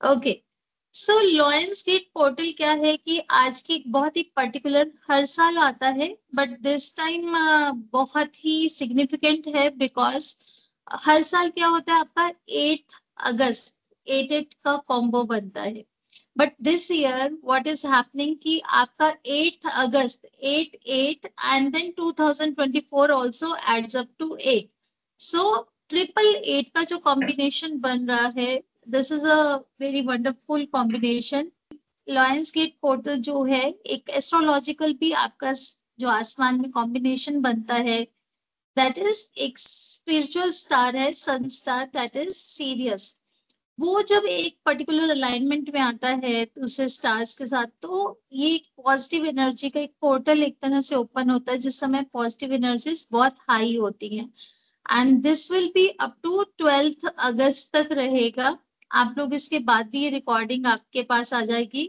Okay, सो lions gate portal क्या है कि आज की एक बहुत ही पर्टिकुलर, हर साल आता है बट दिस टाइम बहुत ही सिग्निफिकेंट है बिकॉज हर साल क्या होता है आपका 8 अगस्त, 8-8 का कॉम्बो बनता है। But this year what is happening कि आपका 8 अगस्त, 8-8 and then 2024 also adds up to 8। So 888 का जो कॉम्बिनेशन बन रहा है, this is a very wonderful combination. Lions gate portal जो है एक एस्ट्रोलॉजिकल भी आपका जो आसमान में कॉम्बिनेशन बनता है, दैट इज एक स्पिरिचुअल स्टार है, सन स्टार, दैट इज सीरियस। वो जब एक पर्टिकुलर अलाइनमेंट में आता है दूसरे स्टार्स के साथ, तो ये एक पॉजिटिव एनर्जी का एक पोर्टल एक तरह से ओपन होता है, जिस समय पॉजिटिव एनर्जीज बहुत हाई होती हैं। And this will be up to 12 August तक रहेगा। आप लोग इसके बाद भी ये रिकॉर्डिंग आपके पास आ जाएगी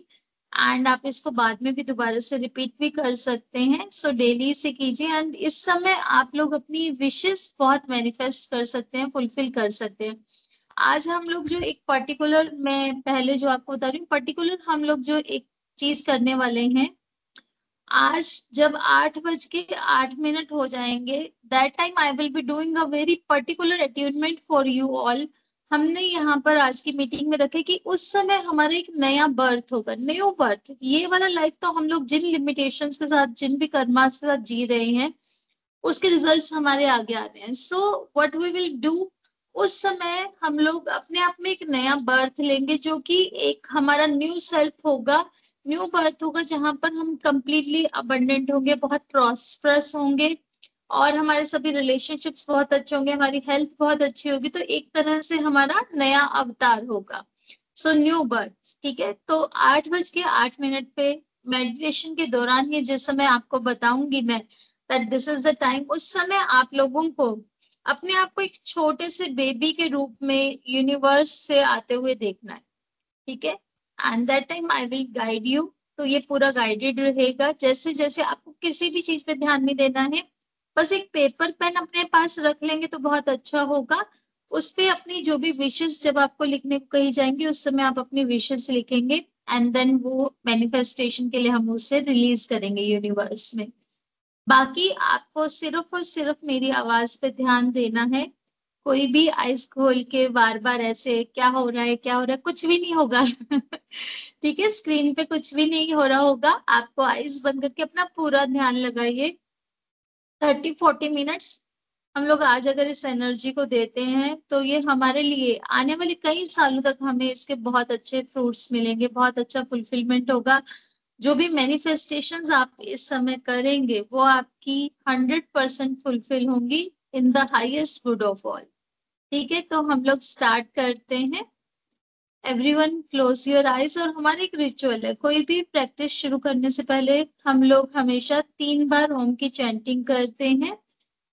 एंड आप इसको बाद में भी दोबारा से रिपीट भी कर सकते हैं। सो डेली इसे कीजिए एंड इस समय आप लोग अपनी विशेस बहुत मैनिफेस्ट कर सकते हैं, फुलफिल कर सकते हैं। आज हम लोग जो एक पर्टिकुलर, मैं पहले जो आपको बता रही हूँ, पर्टिकुलर हम लोग जो एक चीज करने वाले हैं, आज जब 8:08 हो जाएंगे, that time I will be doing a very particular attunement for you all. हमने यहाँ पर आज की मीटिंग में रखे कि उस समय हमारा एक नया बर्थ होगा, न्यू बर्थ। ये वाला लाइफ तो हम लोग जिन लिमिटेशंस के साथ, जिन भी कर्मास के साथ जी रहे हैं, उसके रिजल्ट्स हमारे आगे आ रहे हैं। So what we will do, उस समय हम लोग अपने आप में एक नया बर्थ लेंगे, जो कि एक हमारा न्यू सेल्फ होगा, न्यू बर्थ होगा, जहां पर हम कंप्लीटली अबंडेंट होंगे, बहुत प्रॉस्परस होंगे और हमारे सभी रिलेशनशिप्स बहुत अच्छे होंगे, हमारी हेल्थ बहुत अच्छी होगी। तो एक तरह से हमारा नया अवतार होगा। सो न्यू बर्थ, ठीक है। तो 8:08 पे मेडिटेशन के दौरान, ये जिस समय आपको बताऊंगी मैं that this is the time, उस समय आप लोगों को अपने आप को एक छोटे से बेबी के रूप में यूनिवर्स से आते हुए देखना है, ठीक है। And that time I will guide you. तो ये पूरा गाइडेड रहेगा। जैसे जैसे आपको किसी भी चीज पे ध्यान नहीं देना है, बस एक पेपर पेन अपने पास रख लेंगे तो बहुत अच्छा होगा। उस पे अपनी जो भी विशेस जब आपको लिखने को कही जाएंगी, उस समय आप अपनी विशेस लिखेंगे एंड देन वो मैनिफेस्टेशन के लिए हम उसे रिलीज करेंगे यूनिवर्स में। बाकी आपको सिर्फ और सिर्फ मेरी आवाज पे ध्यान देना है। कोई भी आइस खोल के बार बार ऐसे क्या हो रहा है, क्या हो रहा है, कुछ भी नहीं होगा। ठीक है, स्क्रीन पे कुछ भी नहीं हो रहा होगा। आपको आइस बंद करके अपना पूरा ध्यान लगाइए। 30-40 मिनट्स हम लोग आज अगर इस एनर्जी को देते हैं, तो ये हमारे लिए आने वाले कई सालों तक हमें इसके बहुत अच्छे फ्रूट्स मिलेंगे, बहुत अच्छा फुलफिलमेंट होगा। जो भी मैनिफेस्टेशंस आप इस समय करेंगे, वो आपकी 100% फुलफिल होंगी in the highest good of all. ठीक है, तो हम लोग स्टार्ट करते हैं। Everyone close your eyes. और हमारी एक रिचुअल है, कोई भी प्रैक्टिस शुरू करने से पहले हम लोग हमेशा 3 बार ओम की चैंटिंग करते हैं,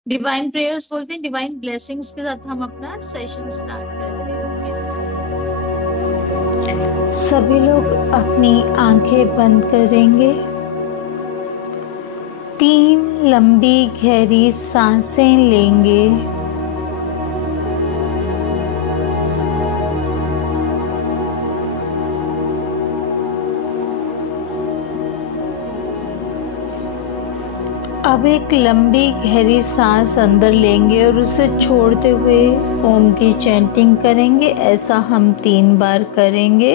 डिवाइन प्रेयर्स बोलते हैं, डिवाइन ब्लेसिंग्स के साथ हम अपना सेशन स्टार्ट करते हैं। ओके, सभी लोग अपनी आंखें बंद करेंगे। 3 लंबी गहरी सांसें लेंगे। अब एक लंबी गहरी सांस अंदर लेंगे और उसे छोड़ते हुए ओम की चैंटिंग करेंगे। ऐसा हम 3 बार करेंगे।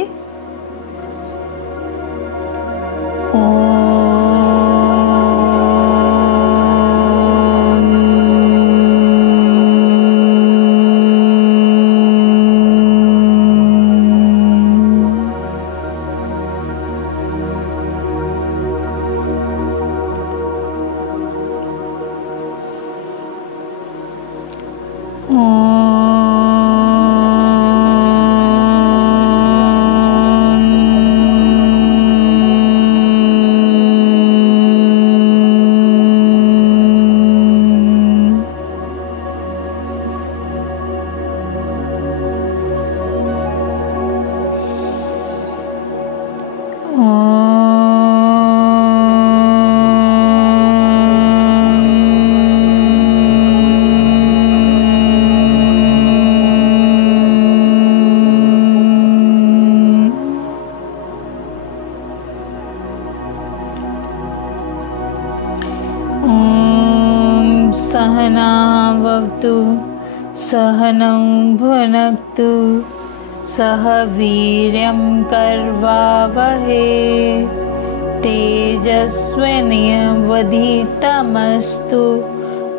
भुनक्तु सहनौ भुनक्तु सह वीर्यं करवावहै तेजस्विनावधीतमस्तु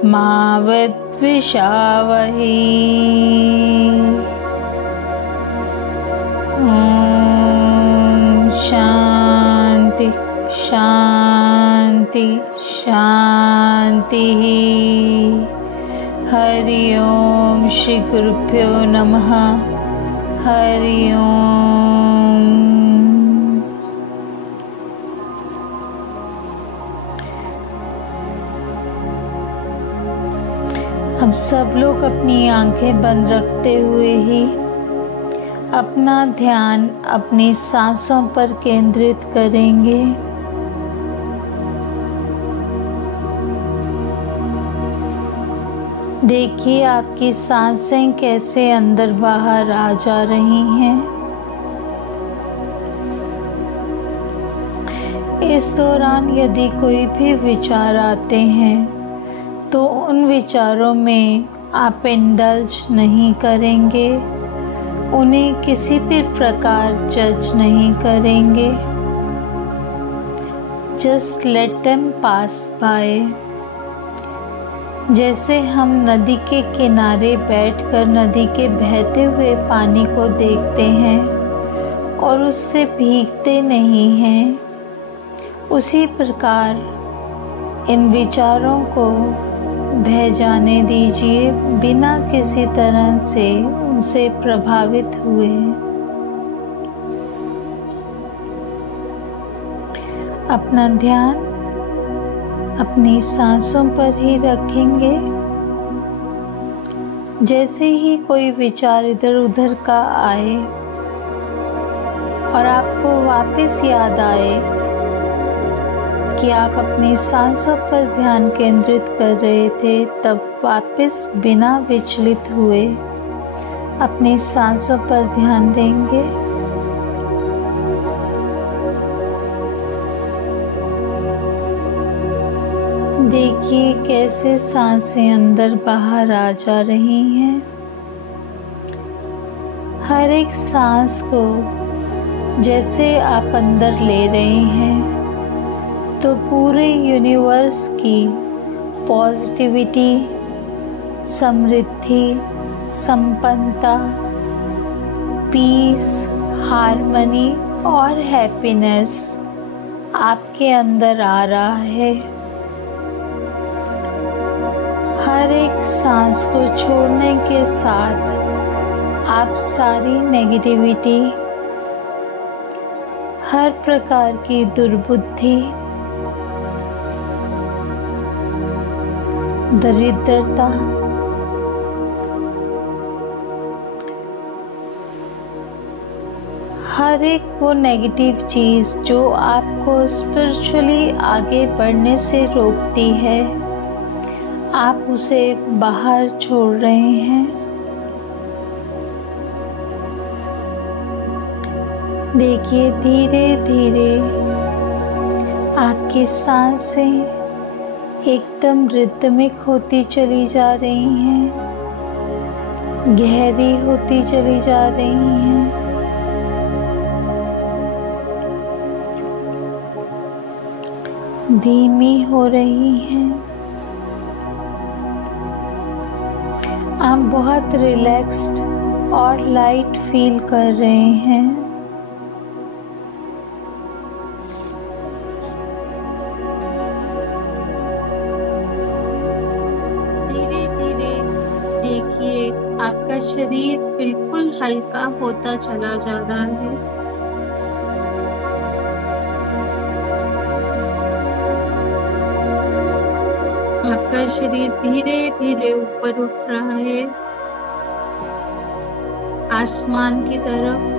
मा विद्विषावहै। शांति शांति शांति। हरि ओम। श्री गुरुभ्यो नमः। हरि ओम। अब सब लोग अपनी आंखें बंद रखते हुए ही अपना ध्यान अपनी सांसों पर केंद्रित करेंगे। देखिए आपकी सांसें कैसे अंदर बाहर आ जा रही हैं। इस दौरान यदि कोई भी विचार आते हैं तो उन विचारों में आप इंडल्ज नहीं करेंगे, उन्हें किसी भी प्रकार जज नहीं करेंगे। Just let them pass by. जैसे हम नदी के किनारे बैठकर नदी के बहते हुए पानी को देखते हैं और उससे भीगते नहीं हैं, उसी प्रकार इन विचारों को बह जाने दीजिए बिना किसी तरह से उनसे प्रभावित हुए। अपना ध्यान अपनी सांसों पर ही रखेंगे। जैसे ही कोई विचार इधर उधर का आए और आपको वापस याद आए कि आप अपनी सांसों पर ध्यान केंद्रित कर रहे थे, तब वापस बिना विचलित हुए अपनी सांसों पर ध्यान देंगे। देखिए कैसे सांसें अंदर बाहर आ जा रही हैं। हर एक सांस को जैसे आप अंदर ले रहे हैं तो पूरे यूनिवर्स की पॉजिटिविटी, समृद्धि, संपन्नता, पीस, हार्मनी और हैप्पीनेस आपके अंदर आ रहा है। हर एक सांस को छोड़ने के साथ आप सारी नेगेटिविटी, हर प्रकार की दुर्बुद्धि, दरिद्रता, हर एक वो नेगेटिव चीज़ जो आपको स्पिरिचुअली आगे बढ़ने से रोकती है, आप उसे बाहर छोड़ रहे हैं। देखिए धीरे धीरे आपकी सांसें एकदम रिदमिक होती चली जा रही हैं, गहरी होती चली जा रही हैं। धीमी हो रही हैं। आप बहुत रिलैक्स्ड और लाइट फील कर रहे हैं। धीरे धीरे देखिए आपका शरीर बिल्कुल हल्का होता चला जा रहा है। आपका शरीर धीरे धीरे ऊपर उठ रहा है आसमान की तरफ।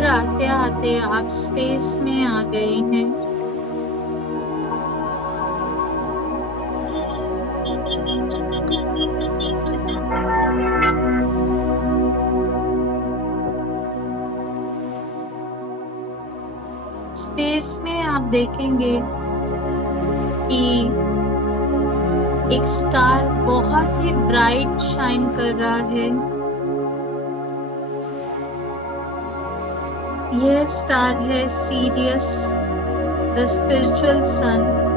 ऊपर आते आते आप स्पेस में आ गए हैं। स्पेस में आप देखेंगे कि एक स्टार बहुत ही ब्राइट शाइन कर रहा है। यह स्टार है Sirius, the spiritual sun.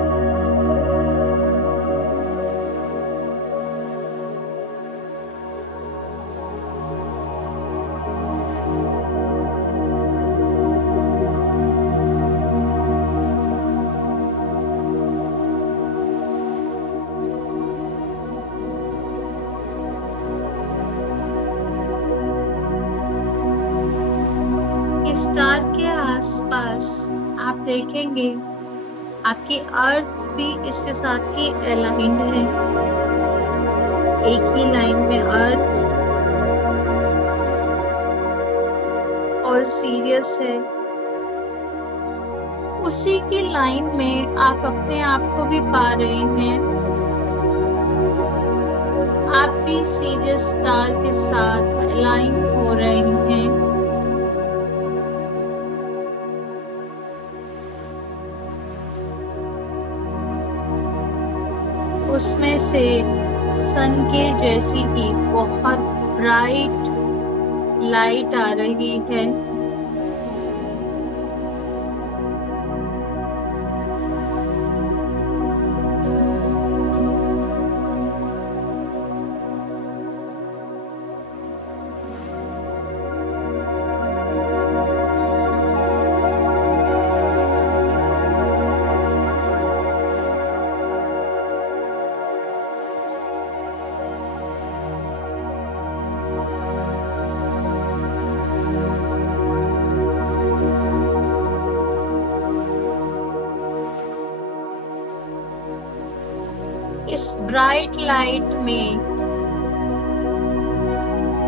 Star के आसपास आप देखेंगे आपकी अर्थ भी इसके साथ ही अलाइंड है। एक ही लाइन में अर्थ और सीरियस है। उसी की लाइन में आप अपने आप को भी पा रहे हैं। आप भी सीरियस स्टार के साथ अलाइन हो रहे हैं। उसमें से सन के जैसी ही बहुत ब्राइट लाइट आ रही है। इस ब्राइट लाइट में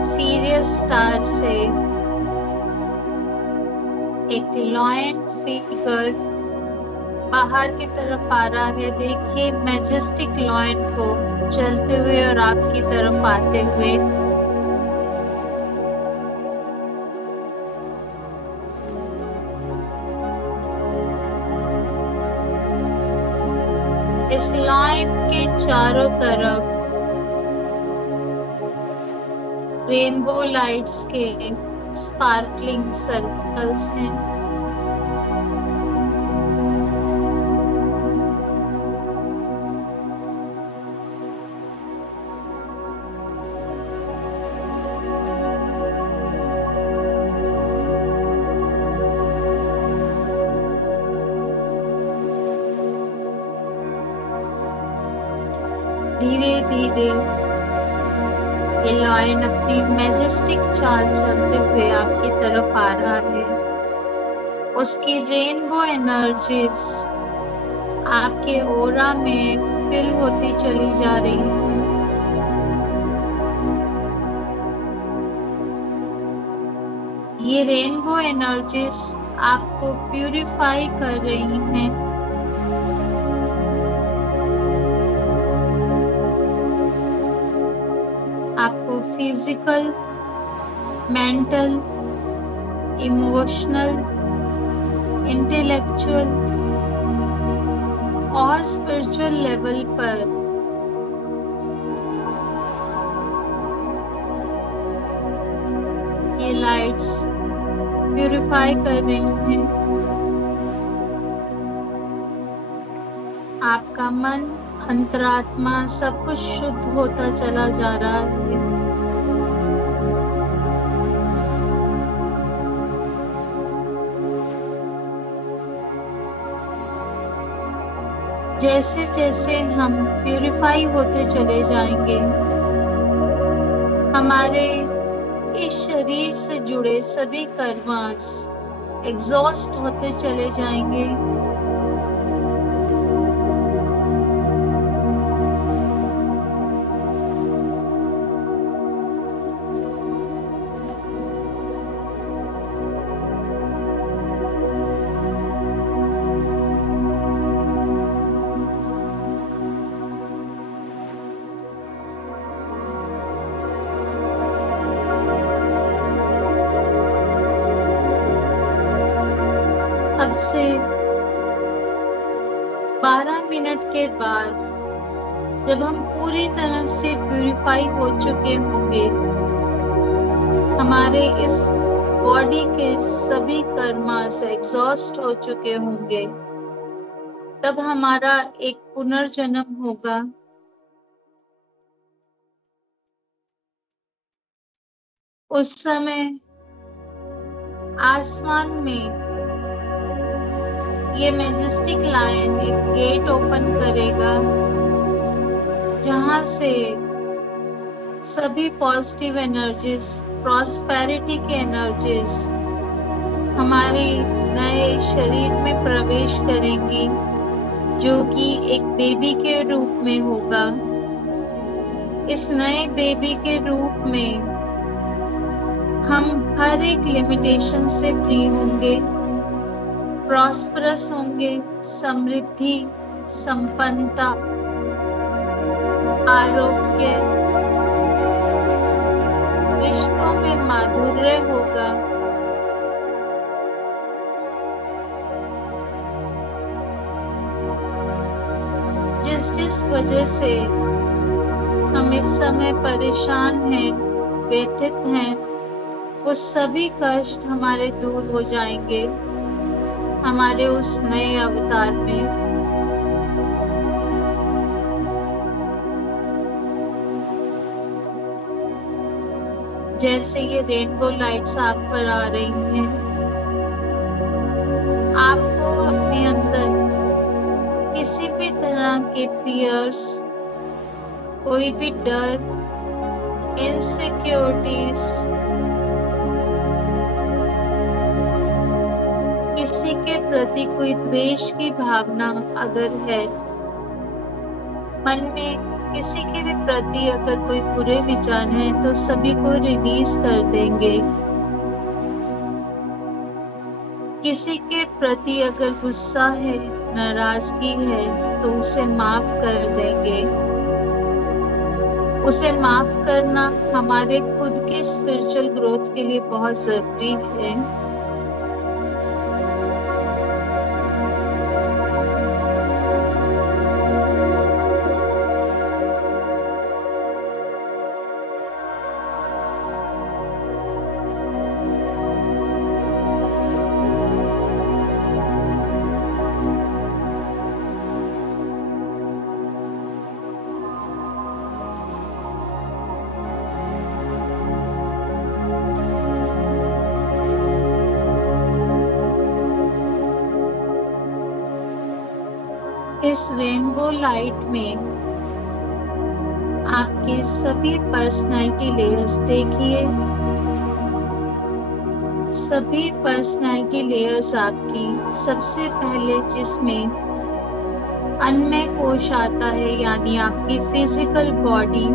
सीरियस स्टार से एक लॉयन फिगर बाहर की तरफ आ रहा है। देखिए मैजेस्टिक लॉयन को चलते हुए और आपकी तरफ आते हुए। इस लाइन के चारों तरफ रेनबो लाइट्स के स्पार्कलिंग सर्कल्स हैं। धीरे धीरे ये लॉयन अपनी मैजेस्टिक चाल चलते हुए आपकी तरफ आ रहा है। उसकी रेनबो एनर्जीज आपके ऑरा में फिल होती चली जा रही है। ये रेनबो एनर्जीज आपको प्यूरिफाई कर रही हैं। आपको फिजिकल, मेंटल, इमोशनल, इंटेलेक्चुअल और स्पिरिचुअल लेवल पर ये लाइट्स प्यूरिफाई कर रही हैं। आपका मन, अंतरात्मा सब कुछ शुद्ध होता चला जा रहा है। जैसे जैसे हम प्यूरिफाई होते चले जाएंगे, हमारे इस शरीर से जुड़े सभी कर्मास एग्जॉस्ट होते चले जाएंगे। से 12 मिनट के बाद जब हम पूरी तरह से प्यूरिफाई हो चुके होंगे, हमारे इस बॉडी के सभी कर्मास एग्जॉस्ट हो चुके होंगे, तब हमारा एक पुनर्जन्म होगा। उस समय आसमान में ये मैजेस्टिक लायन एक गेट ओपन करेगा, जहां से सभी पॉजिटिव एनर्जीज, प्रॉस्पेरिटी की एनर्जीज हमारे नए शरीर में प्रवेश करेंगी, जो कि एक बेबी के रूप में होगा। इस नए बेबी के रूप में हम हर एक लिमिटेशन से फ्री होंगे, प्रॉस्परस होंगे, समृद्धि, संपन्नता, आरोग्य, रिश्तों में माधुर्य होगा। जिस वजह से हम इस समय परेशान हैं, व्यथित हैं, वो सभी कष्ट हमारे दूर हो जाएंगे हमारे उस नए अवतार में। जैसे ये रेनबो लाइट्स आप पर आ रही हैं, आपको अपने अंदर किसी भी तरह के फियर्स, कोई भी डर, इनसिक्योरिटीज, किसी के प्रति कोई द्वेष की भावना अगर है, मन में किसी के भी प्रति अगर कोई बुरे विचार हैं, तो सभी को रिलीज कर देंगे। किसी के प्रति अगर गुस्सा है, नाराजगी है, तो उसे माफ कर देंगे। उसे माफ करना हमारे खुद के स्पिरिचुअल ग्रोथ के लिए बहुत जरूरी है। इस रेनबो लाइट में आपके सभी पर्सनैलिटी लेयर्स देखिए। सभी पर्सनैलिटी लेयर्स आपकी सबसे पहले जिसमें अन्नमय कोश आता है, यानी आपकी फिजिकल बॉडी,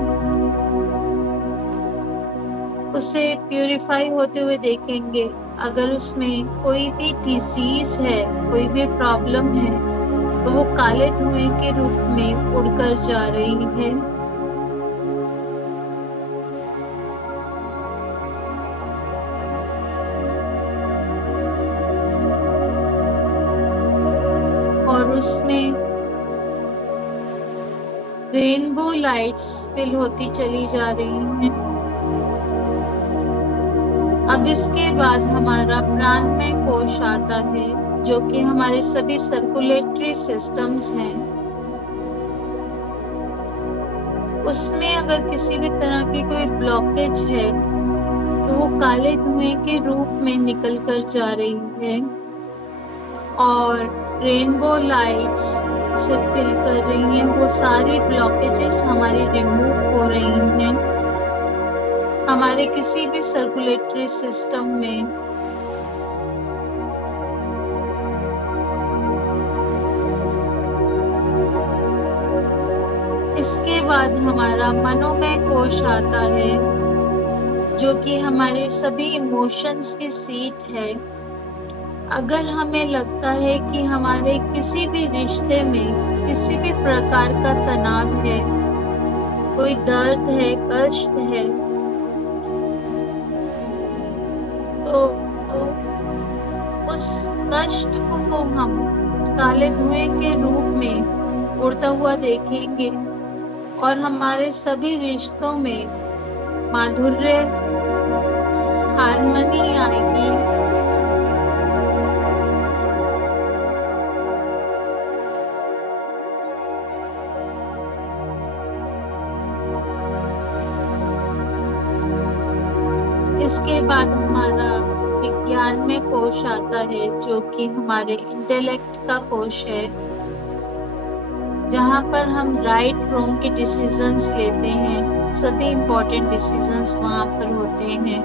उसे प्यूरिफाई होते हुए देखेंगे। अगर उसमें कोई भी डिजीज है, कोई भी प्रॉब्लम है, तो वो काले धुएं के रूप में उड़कर जा रही है। और उसमें रेनबो लाइट्स फिल होती चली जा रही हैं। अब इसके बाद हमारा प्राणमय कोश आता है, जो कि हमारे सभी सर्कुलेटरी सिस्टम्स हैं। उसमें अगर किसी भी तरह की कोई ब्लॉकेज है, तो वो काले धुएं के रूप में निकल कर जा रही है और रेनबो लाइट्स से फिल कर रही हैं। वो सारी ब्लॉकेजेस हमारी रिमूव हो रही हैं हमारे किसी भी सर्कुलेटरी सिस्टम में। इसके बाद हमारा मनोमय कोश आता है, जो कि हमारे सभी इमोशंस की सीट है। अगर हमें लगता है कि हमारे किसी भी रिश्ते में किसी भी प्रकार का तनाव है, कोई दर्द है, कष्ट है, तो उस कष्ट को काले धुएं के रूप में उड़ता हुआ देखेंगे और हमारे सभी रिश्तों में माधुर्य, हार्मनी आएगी। इसके बाद हमारा विज्ञान में कोश आता है, जो कि हमारे इंटेलेक्ट का कोश है, जहाँ पर हम राइट रॉन्ग के डिसीजंस लेते हैं। सभी इम्पोर्टेंट डिसीजंस वहाँ पर होते हैं।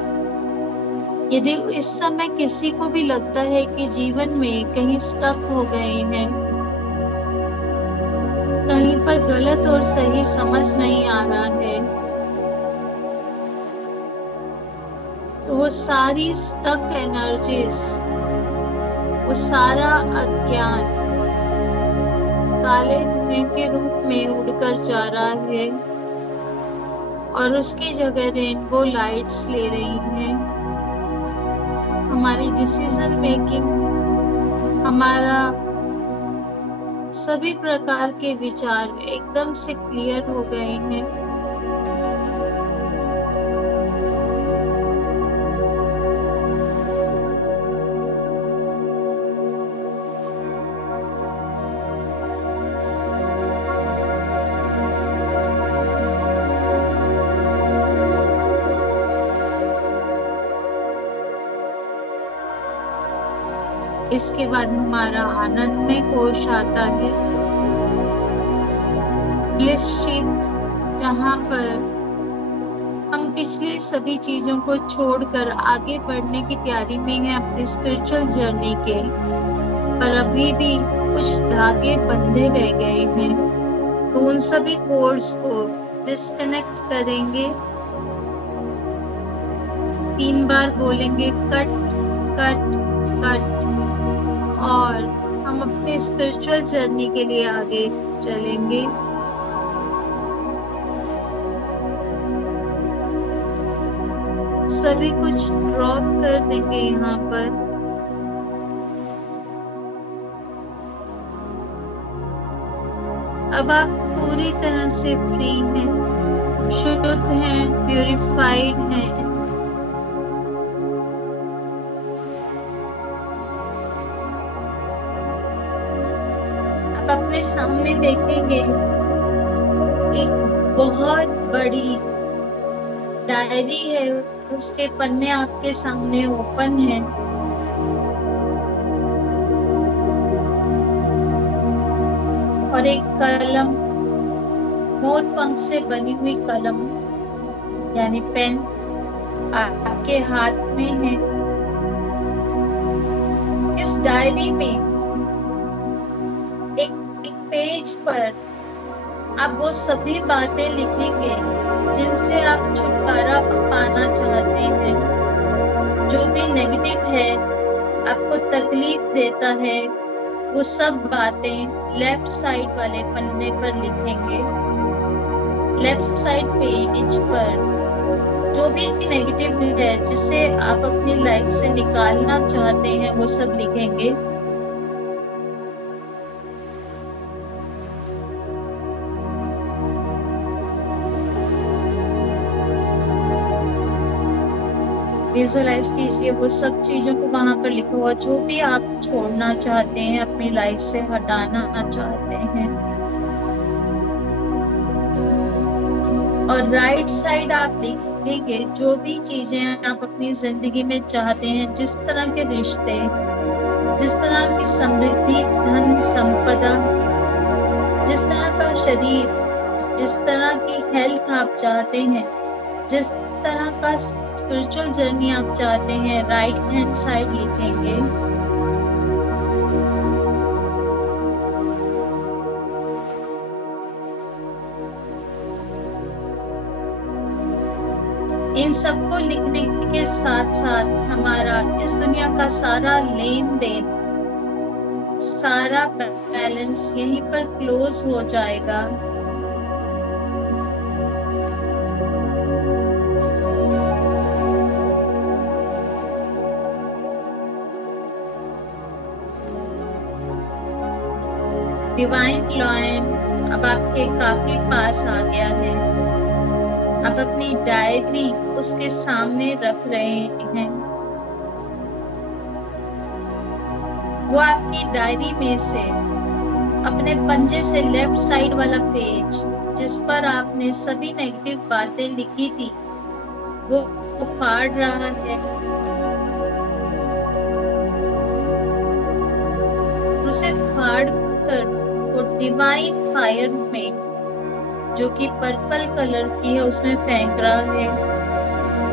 यदि इस समय किसी को भी लगता है कि जीवन में कहीं स्टक हो गए हैं, कहीं पर गलत और सही समझ नहीं आ रहा है, तो वो सारी स्टक एनर्जीज, वो सारा अज्ञान काले धुएं के रूप में उड़कर जा रहा है और उसकी जगह रेनबो लाइट्स ले रही हैं। हमारी डिसीजन मेकिंग, हमारा सभी प्रकार के विचार एकदम से क्लियर हो गए हैं। इसके बाद हमारा आनंद में कोश आता है, ब्लिस शीट, जहाँ पर हम पिछली सभी चीजों को छोड़कर आगे बढ़ने की तैयारी में हैं अपनी स्पिरिचुअल जर्नी के, पर अभी भी कुछ धागे बंधे रह गए हैं, तो उन सभी कोर्स को डिस्कनेक्ट करेंगे। 3 बार बोलेंगे कट कट कट, और हम अपने स्पिरिचुअल जर्नी के लिए आगे चलेंगे। सभी कुछ ड्रॉप कर देंगे यहाँ पर। अब आप पूरी तरह से फ्री हैं, शुद्ध हैं, प्यूरिफाइड हैं। अपने सामने देखेंगे एक बहुत बड़ी डायरी है, उसके पन्ने आपके सामने ओपन है। और एक कलम, मोर पंख से बनी हुई कलम यानी पेन आपके हाथ में है। इस डायरी में एक पेज पर आप वो सभी बातें लिखेंगे जिनसे आप छुटकारा पाना चाहते हैं। जो भी नेगेटिव है, आपको तकलीफ देता है, वो सब बातें लेफ्ट साइड वाले पन्ने पर लिखेंगे। लेफ्ट साइड पेज पर जो भी नेगेटिव है जिसे आप अपनी लाइफ से निकालना चाहते हैं, वो सब लिखेंगे। विजुअलाइज कीजिए वो सब चीजों को वहां पर लिखो, और जो भी आप छोड़ना चाहते हैं, अपनी लाइफ से हटाना चाहते हैं। और राइट साइड आप लिखेंगे जो भी चीजें आप अपनी जिंदगी में चाहते हैं, जिस तरह के रिश्ते, जिस तरह की समृद्धि, धन संपदा, जिस तरह का शरीर, जिस तरह की हेल्थ आप चाहते हैं, जिस तरह का स्पिरिचुअल जर्नी आप चाहते हैं, राइट हैंड साइड लिखेंगे। इन सबको लिखने के साथ साथ हमारा इस दुनिया का सारा लेन देन, सारा बैलेंस यहीं पर क्लोज हो जाएगा। डिवाइन लॉयन अब आपके काफी पास आ गया है। आप अपनी डायरी उसके सामने रख रहे हैं। वो आपकी डायरी में से अपने पंजे से लेफ्ट साइड वाला पेज जिस पर आपने सभी नेगेटिव बातें लिखी थी वो फाड़ रहा है। उसे फाड़ कर वो डिवाइन फायर में जो कि पर्पल कलर की है उसमें फेंक रहा है।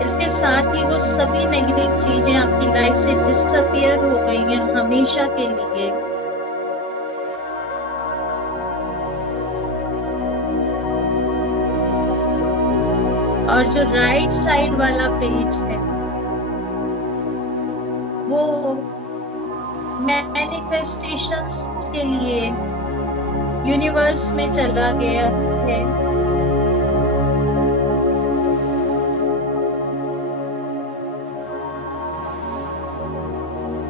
इसके साथ ही वो सभी नेगेटिव चीजें आपकी लाइफ से डिसअपियर हो गई हैं हमेशा के लिए। और जो राइट साइड वाला पेज है वो मैनिफेस्टेशंस के लिए यूनिवर्स में चला गया है।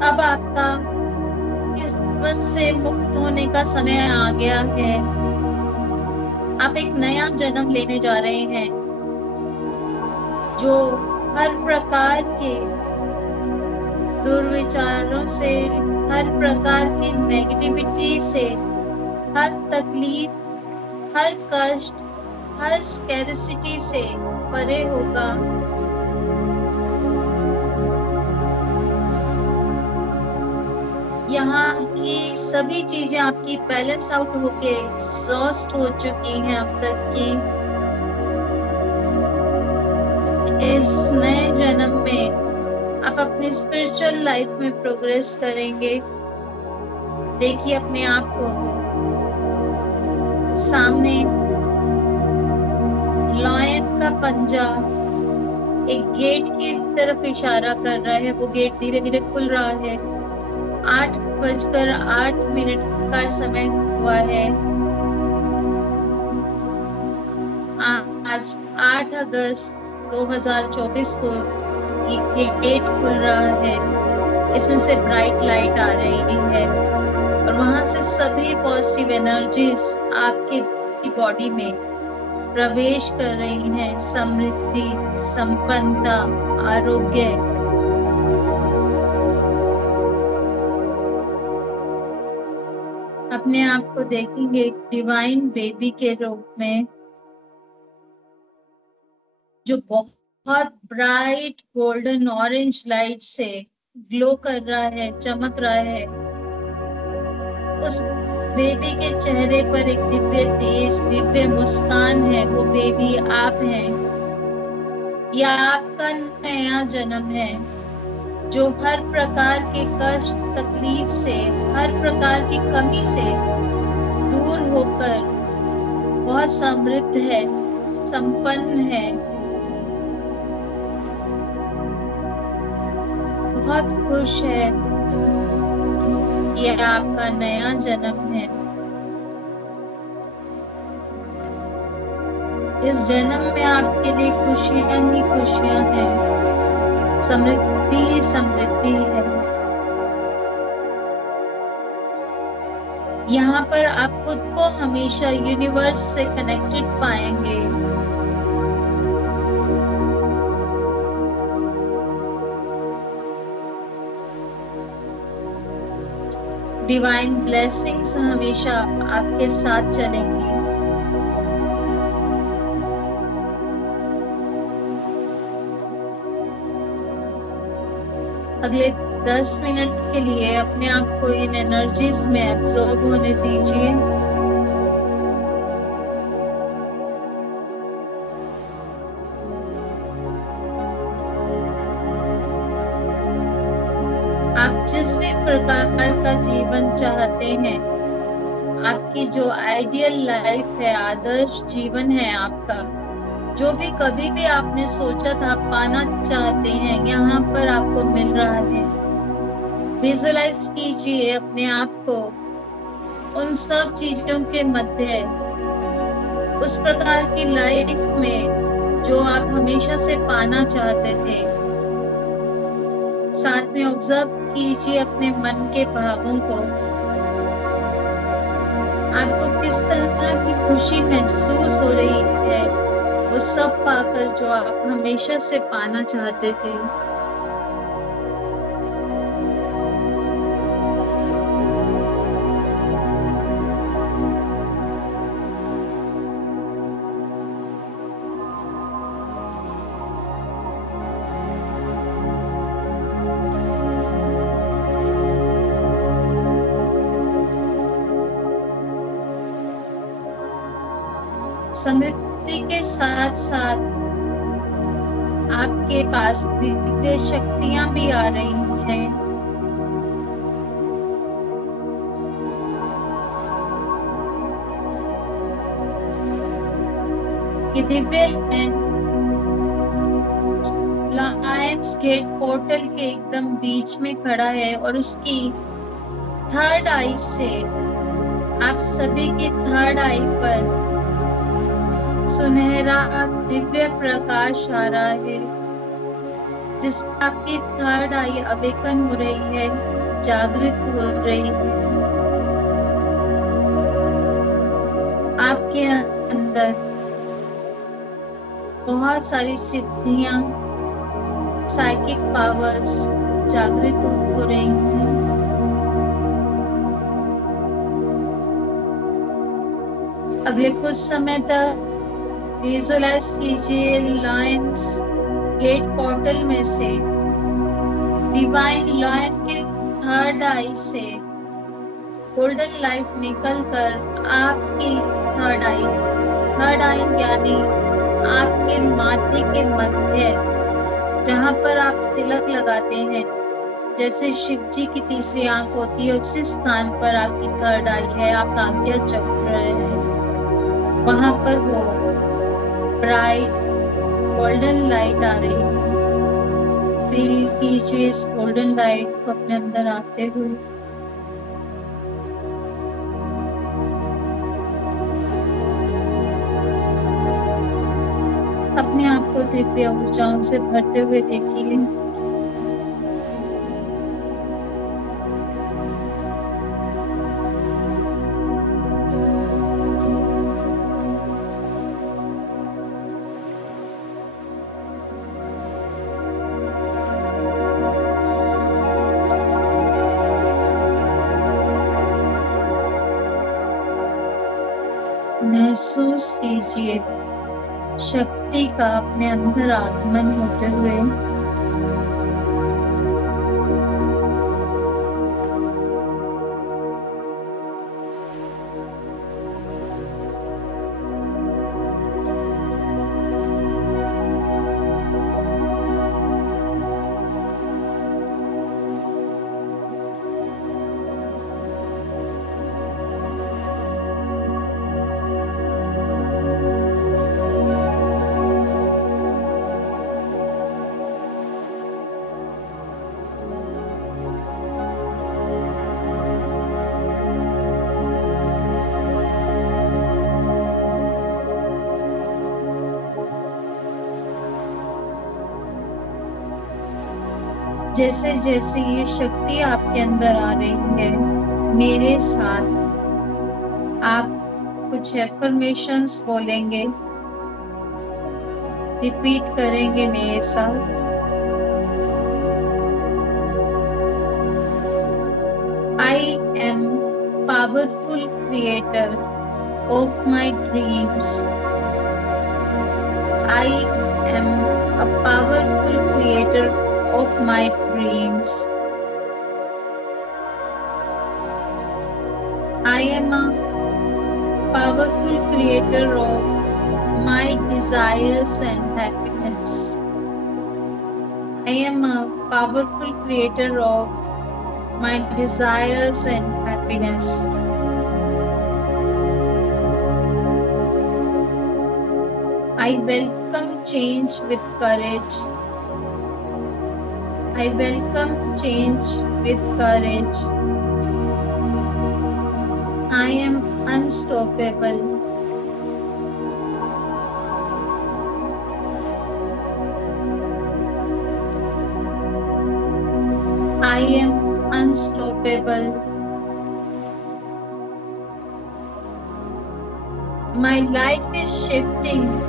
अब आपका इस जीवन से मुक्त होने का समय आ गया है। आप एक नया जन्म लेने जा रहे हैं जो हर प्रकार के दुर्विचारों से, हर प्रकार की नेगेटिविटी से, हर तकलीफ, हर कष्ट, हर स्कैरिसिटी से परे होगा। यहाँ की सभी चीजें आपकी बैलेंस आउट होके एग्जॉस्ट हो चुकी हैं अब तक की। इस नए जन्म में आप अपनी स्पिरिचुअल लाइफ में प्रोग्रेस करेंगे। देखिए अपने आप को सामने लॉयन का पंजा एक गेट की तरफ इशारा कर रहा है। वो गेट धीरे धीरे खुल रहा है। 8:08 का समय हुआ है। आज 8 अगस्त 2024 को ये गेट खुल रहा है। इसमें से ब्राइट लाइट आ रही है और वहां से सभी पॉजिटिव एनर्जीज आपके बॉडी में प्रवेश कर रही हैं। समृद्धि, संपन्नता, आरोग्य। अपने आप को देखेंगे एक डिवाइन बेबी के रूप में जो बहुत ब्राइट गोल्डन ऑरेंज लाइट से ग्लो कर रहा है, चमक रहा है। उस बेबी के चेहरे पर एक दिव्य तेज, दिव्य मुस्कान है। वो बेबी आप हैं। यह आपका नया जन्म है जो हर प्रकार के कष्ट, तकलीफ से, हर प्रकार की कमी से दूर होकर बहुत समृद्ध है, संपन्न है, बहुत खुश है। यह आपका नया जन्म है। इस जन्म में आपके लिए खुशियां ही खुशियां हैं, समृद्धि ही समृद्धि है। यहाँ पर आप खुद को हमेशा यूनिवर्स से कनेक्टेड पाएंगे। डिवाइन ब्लेसिंग्स हमेशा आपके साथ चलेंगी। अगले 10 मिनट के लिए अपने आप को इन एनर्जीज में एब्जॉर्ब होने दीजिए। आप जिस भी प्रकार का जीवन चाहते हैं, आपकी जो आइडियल लाइफ है, आदर्श जीवन है आपका, जो भी कभी भी आपने सोचा था पाना चाहते हैं, यहाँ पर आपको मिल रहा है। विजुअलाइज कीजिए अपने आप को उन सब चीजों के मध्य, उस प्रकार की लाइफ में जो आप हमेशा से पाना चाहते थे। साथ में ऑब्जर्व कीजिए अपने मन के भावों को। आपको किस तरह की खुशी महसूस हो रही है, वो सब पाकर जो आप हमेशा से पाना चाहते थे। समृद्धि के साथ साथ आपके पास दिव्य शक्तियां भी आ रही हैं। ये दिव्य लायंस गेट पोर्टल के एकदम बीच में खड़ा है और उसकी थर्ड आई से आप सभी की थर्ड आई पर सुनहरा दिव्य प्रकाश आ रहा है, जिससे आपकी थर्ड आई अवेकन हो रही है, जागृत हो रही है। आपके अंदर बहुत सारी सिद्धियां, साइकिक पावर्स जागृत हो रही हैं। अगले कुछ समय तक विजुअलाइज कीजिए लायंस गेट पोर्टल में से डिवाइन लायन के थर्ड आई से गोल्डन लाइट निकलकर आपकी थर्ड आई यानी आपके माथे के मध्य, जहां पर आप तिलक लगाते हैं, जैसे शिव जी की तीसरी आंख होती है, उसी स्थान पर आपकी थर्ड आई है, आप आज्ञा चक्र है, वहां पर वो ब्राइट गोल्डन लाइट आ रही है। फील कीजिए इस गोल्डन लाइट को अपने अंदर आते हुए। अपने आप को दिव्य ऊर्जाओं से भरते हुए देखिए। महसूस कीजिए शक्ति का अपने अंदर आगमन होते हुए। जैसे जैसे ये शक्ति आपके अंदर आ रही है, मेरे साथ आप कुछ एफर्मेशंस बोलेंगे, रिपीट करेंगे मेरे साथ। I am powerful creator of my dreams. I am a powerful creator of my dreams. I am a powerful creator of my desires and happiness. I am a powerful creator of my desires and happiness. I welcome change with courage. I welcome change with courage. I am unstoppable. I am unstoppable. My life is shifting.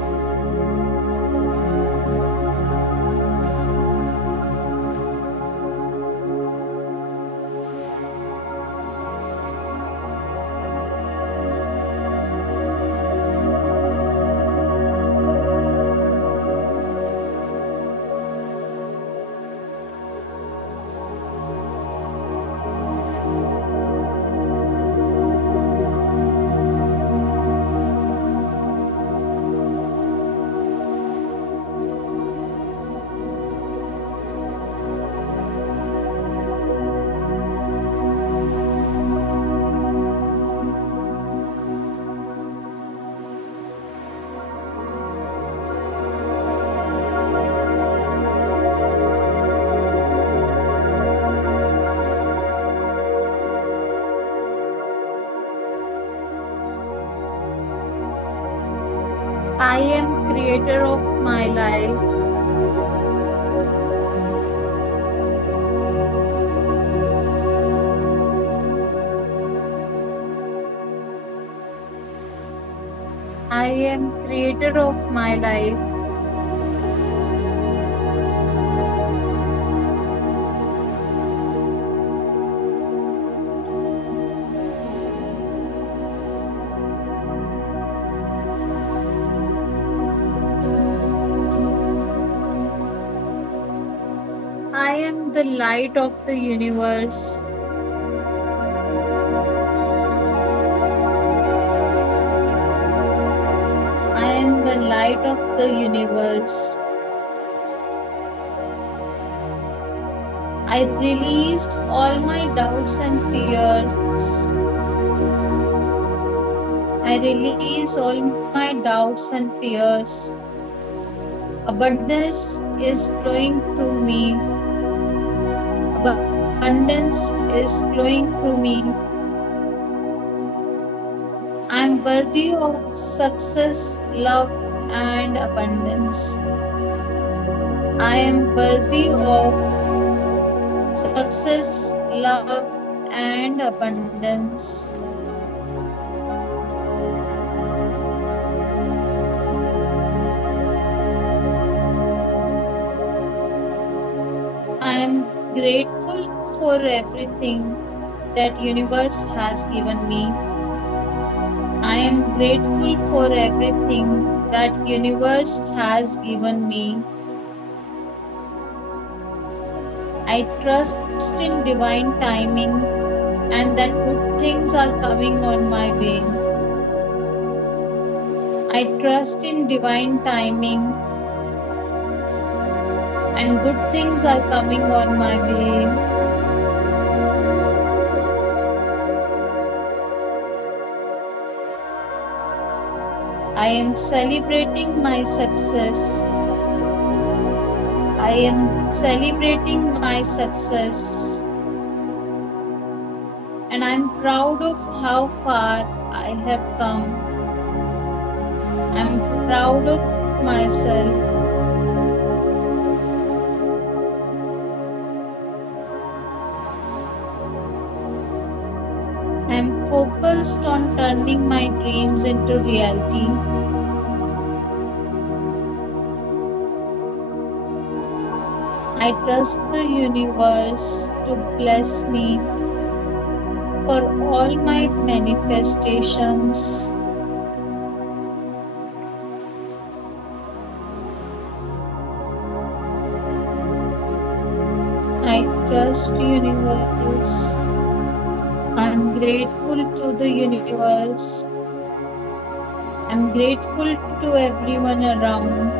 I am creator of my life. I am creator of my life. I am the light of the universe. I am the light of the universe. I release all my doubts and fears. I release all my doubts and fears. Abundance is flowing through me. Abundance is flowing through me. I am worthy of success, love, and abundance. I am worthy of success, love, and abundance. I am grateful for everything that universe has given me. I am grateful for everything that universe has given me. I trust in divine timing and that good things are coming on my way. I trust in divine timing and good things are coming on my way. I am celebrating my success. I am celebrating my success. And I'm proud of how far I have come. I'm proud of myself. I'm focused on turning my dreams into reality. I trust the universe to bless me for all my manifestations. I trust universe. I'm grateful to the universe. I'm grateful to everyone around.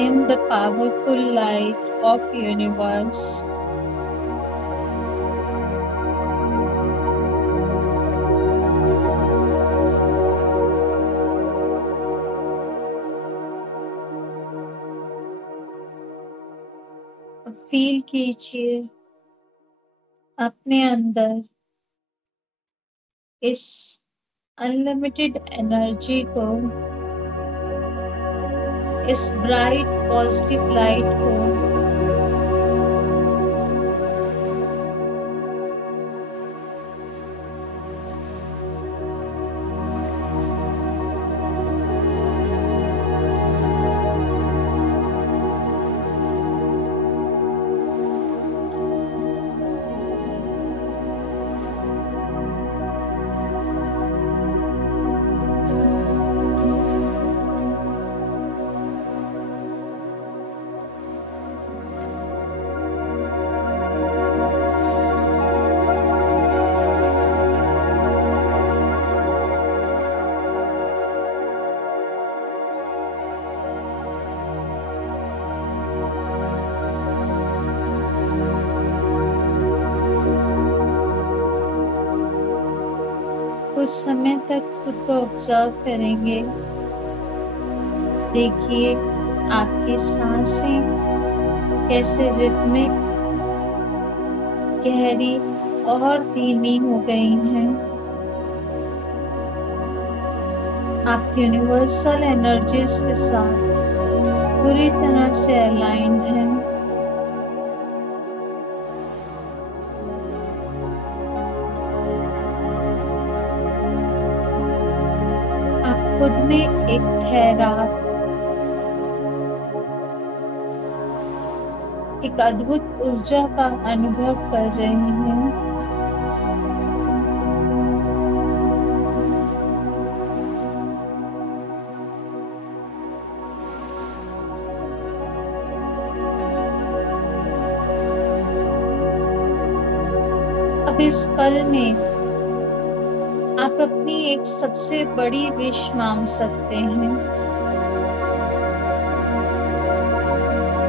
am the powerful light of universe. Feel कीजिए अपने अंदर इस unlimited energy को, इस bright positive light को। कुछ समय तक खुद को ऑब्जर्व करेंगे। देखिए आपकी सांसें कैसे रिदमिक, गहरी और धीमी हो गई हैं। आप यूनिवर्सल एनर्जीज के साथ पूरी तरह से अलाइंड हैं। खुद में एक ठहराव, एक अद्भुत ऊर्जा का अनुभव कर रहे हैं। अब इस पल में आप अपनी एक सबसे बड़ी विश मांग सकते हैं।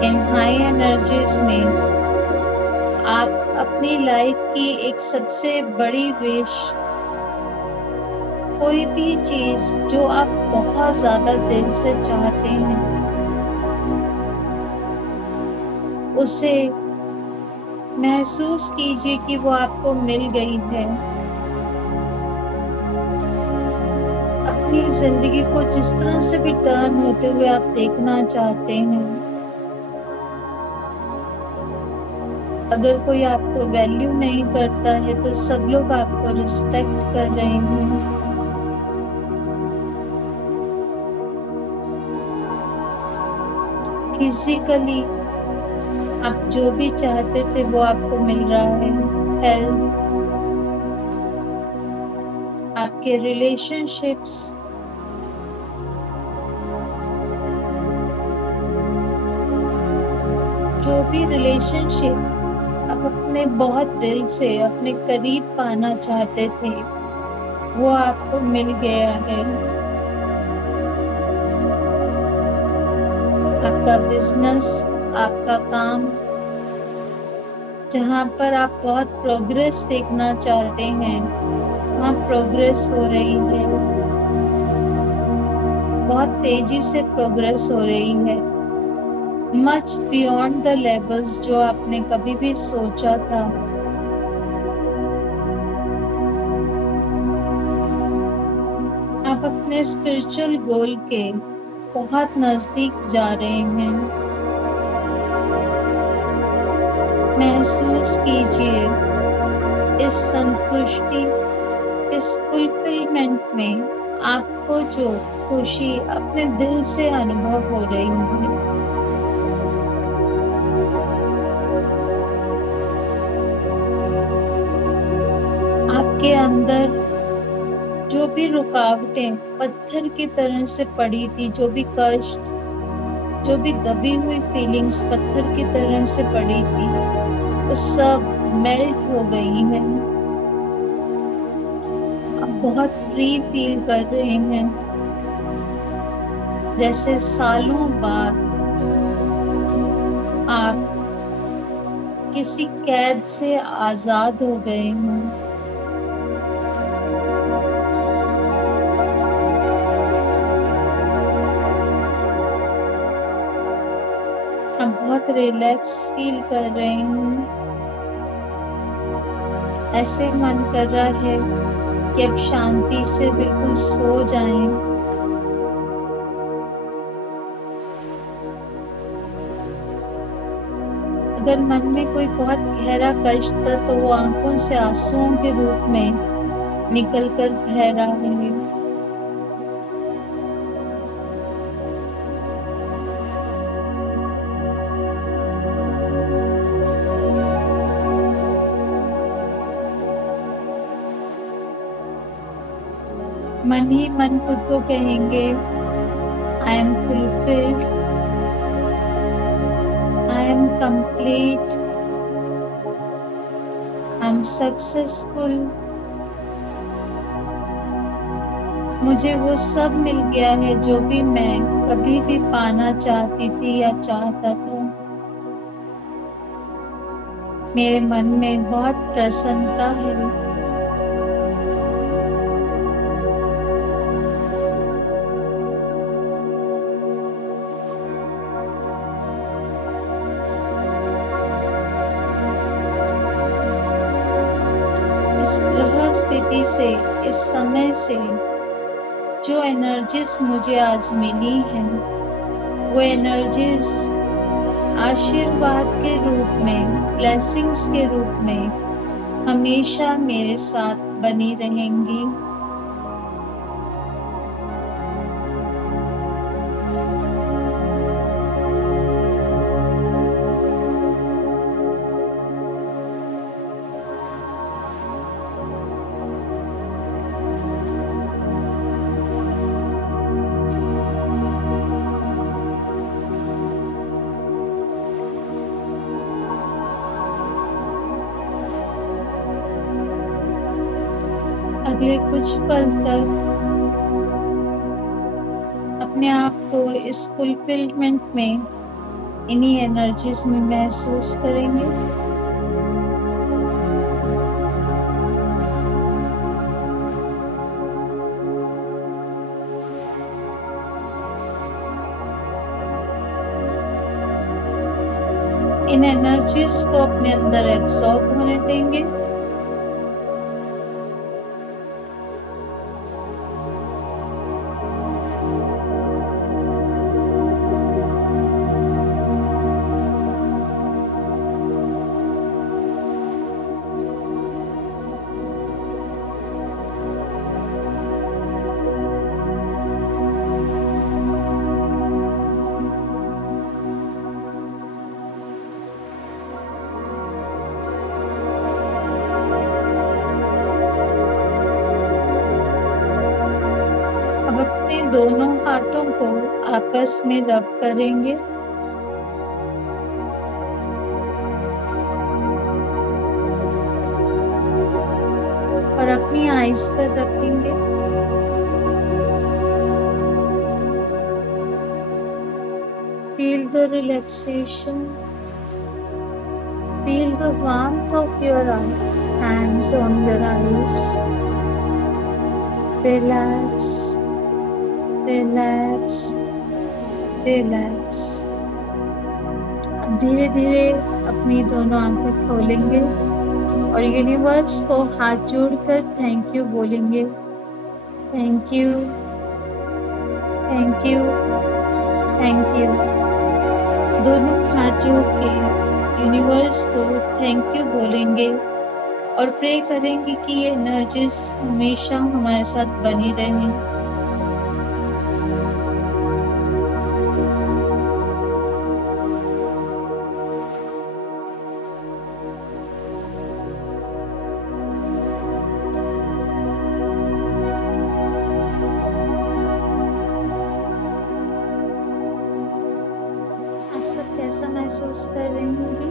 इन हाई एनर्जीज में आप अपनी लाइफ की एक सबसे बड़ी विश, कोई भी चीज जो आप बहुत ज्यादा दिल से चाहते हैं, उसे महसूस कीजिए कि वो आपको मिल गई है। अपनी जिंदगी को जिस तरह से भी टर्न होते हुए आप देखना चाहते हैं, अगर कोई आपको वैल्यू नहीं करता है तो सब लोग आपको रिस्पेक्ट कर रहे हैं। फिजिकली आप जो भी चाहते थे वो आपको मिल रहा है। हेल्थ, आपके रिलेशनशिप्स, जो भी रिलेशनशिप आप अपने बहुत दिल से अपने करीब पाना चाहते थे वो आपको मिल गया है। आपका बिजनेस, आपका काम, जहाँ पर आप बहुत प्रोग्रेस देखना चाहते हैं वहाँ प्रोग्रेस हो रही है, बहुत तेजी से प्रोग्रेस हो रही है। मच बियॉन्ड द लेवल्स जो आपने कभी भी सोचा था। आप अपने स्पिरिचुअल गोल के बहुत नजदीक जा रहे हैं। महसूस कीजिए इस संतुष्टि, इस फुलफिलमेंट में आपको जो खुशी अपने दिल से अनुभव हो रही है। आपके अंदर जो भी रुकावटें पत्थर की तरह से पड़ी थी, जो भी कष्ट, जो भी दबी हुई फीलिंग्स पत्थर की तरह से पड़ी थी, वो सब मेल्ट हो गई हैं। आप बहुत फ्री फील कर रहे हैं, जैसे सालों बाद आप किसी कैद से आजाद हो गए हों। आप बहुत रिलैक्स फील कर रहे हैं। ऐसे मन कर रहा है कि अब शांति से बिल्कुल सो जाएं। अगर मन में कोई बहुत गहरा कष्ट है तो वो आंखों से आंसुओं के रूप में निकल कर बह रहा है। मन ही मन खुद को कहेंगे, I am fulfilled, I am complete, I am successful. मुझे वो सब मिल गया है जो भी मैं कभी भी पाना चाहती थी या चाहता था। मेरे मन में बहुत प्रसन्नता है। इस ग्रह स्थिति से, इस समय से जो एनर्जीज मुझे आज मिली हैं, वो एनर्जीज आशीर्वाद के रूप में, ब्लेसिंग्स के रूप में हमेशा मेरे साथ बनी रहेंगी। अगले कुछ पल तक अपने आप को इस फुलफिलमेंट में, इन्हीं एनर्जीज में महसूस करेंगे। इन एनर्जीज को अपने अंदर एब्सॉर्ब होने देंगे। अब अपने दोनों हाथों को आपस में रब करेंगे और अपनी आईज पर रखेंगे। Feel the relaxation. Feel the warmth of your hands on your eyes. Relax, relax, relax. अब धीरे धीरे अपनी दोनों आंखें खोलेंगे और यूनिवर्स को हाथ जोड़कर थैंक यू बोलेंगे। Thank you, thank you, thank you. दोनों हाथ जोड़ के यूनिवर्स को थैंक यू बोलेंगे और प्रे करेंगे कि ये एनर्जीज हमेशा हमारे साथ बनी रहें। आप सब कैसा महसूस कर रहे होंगे?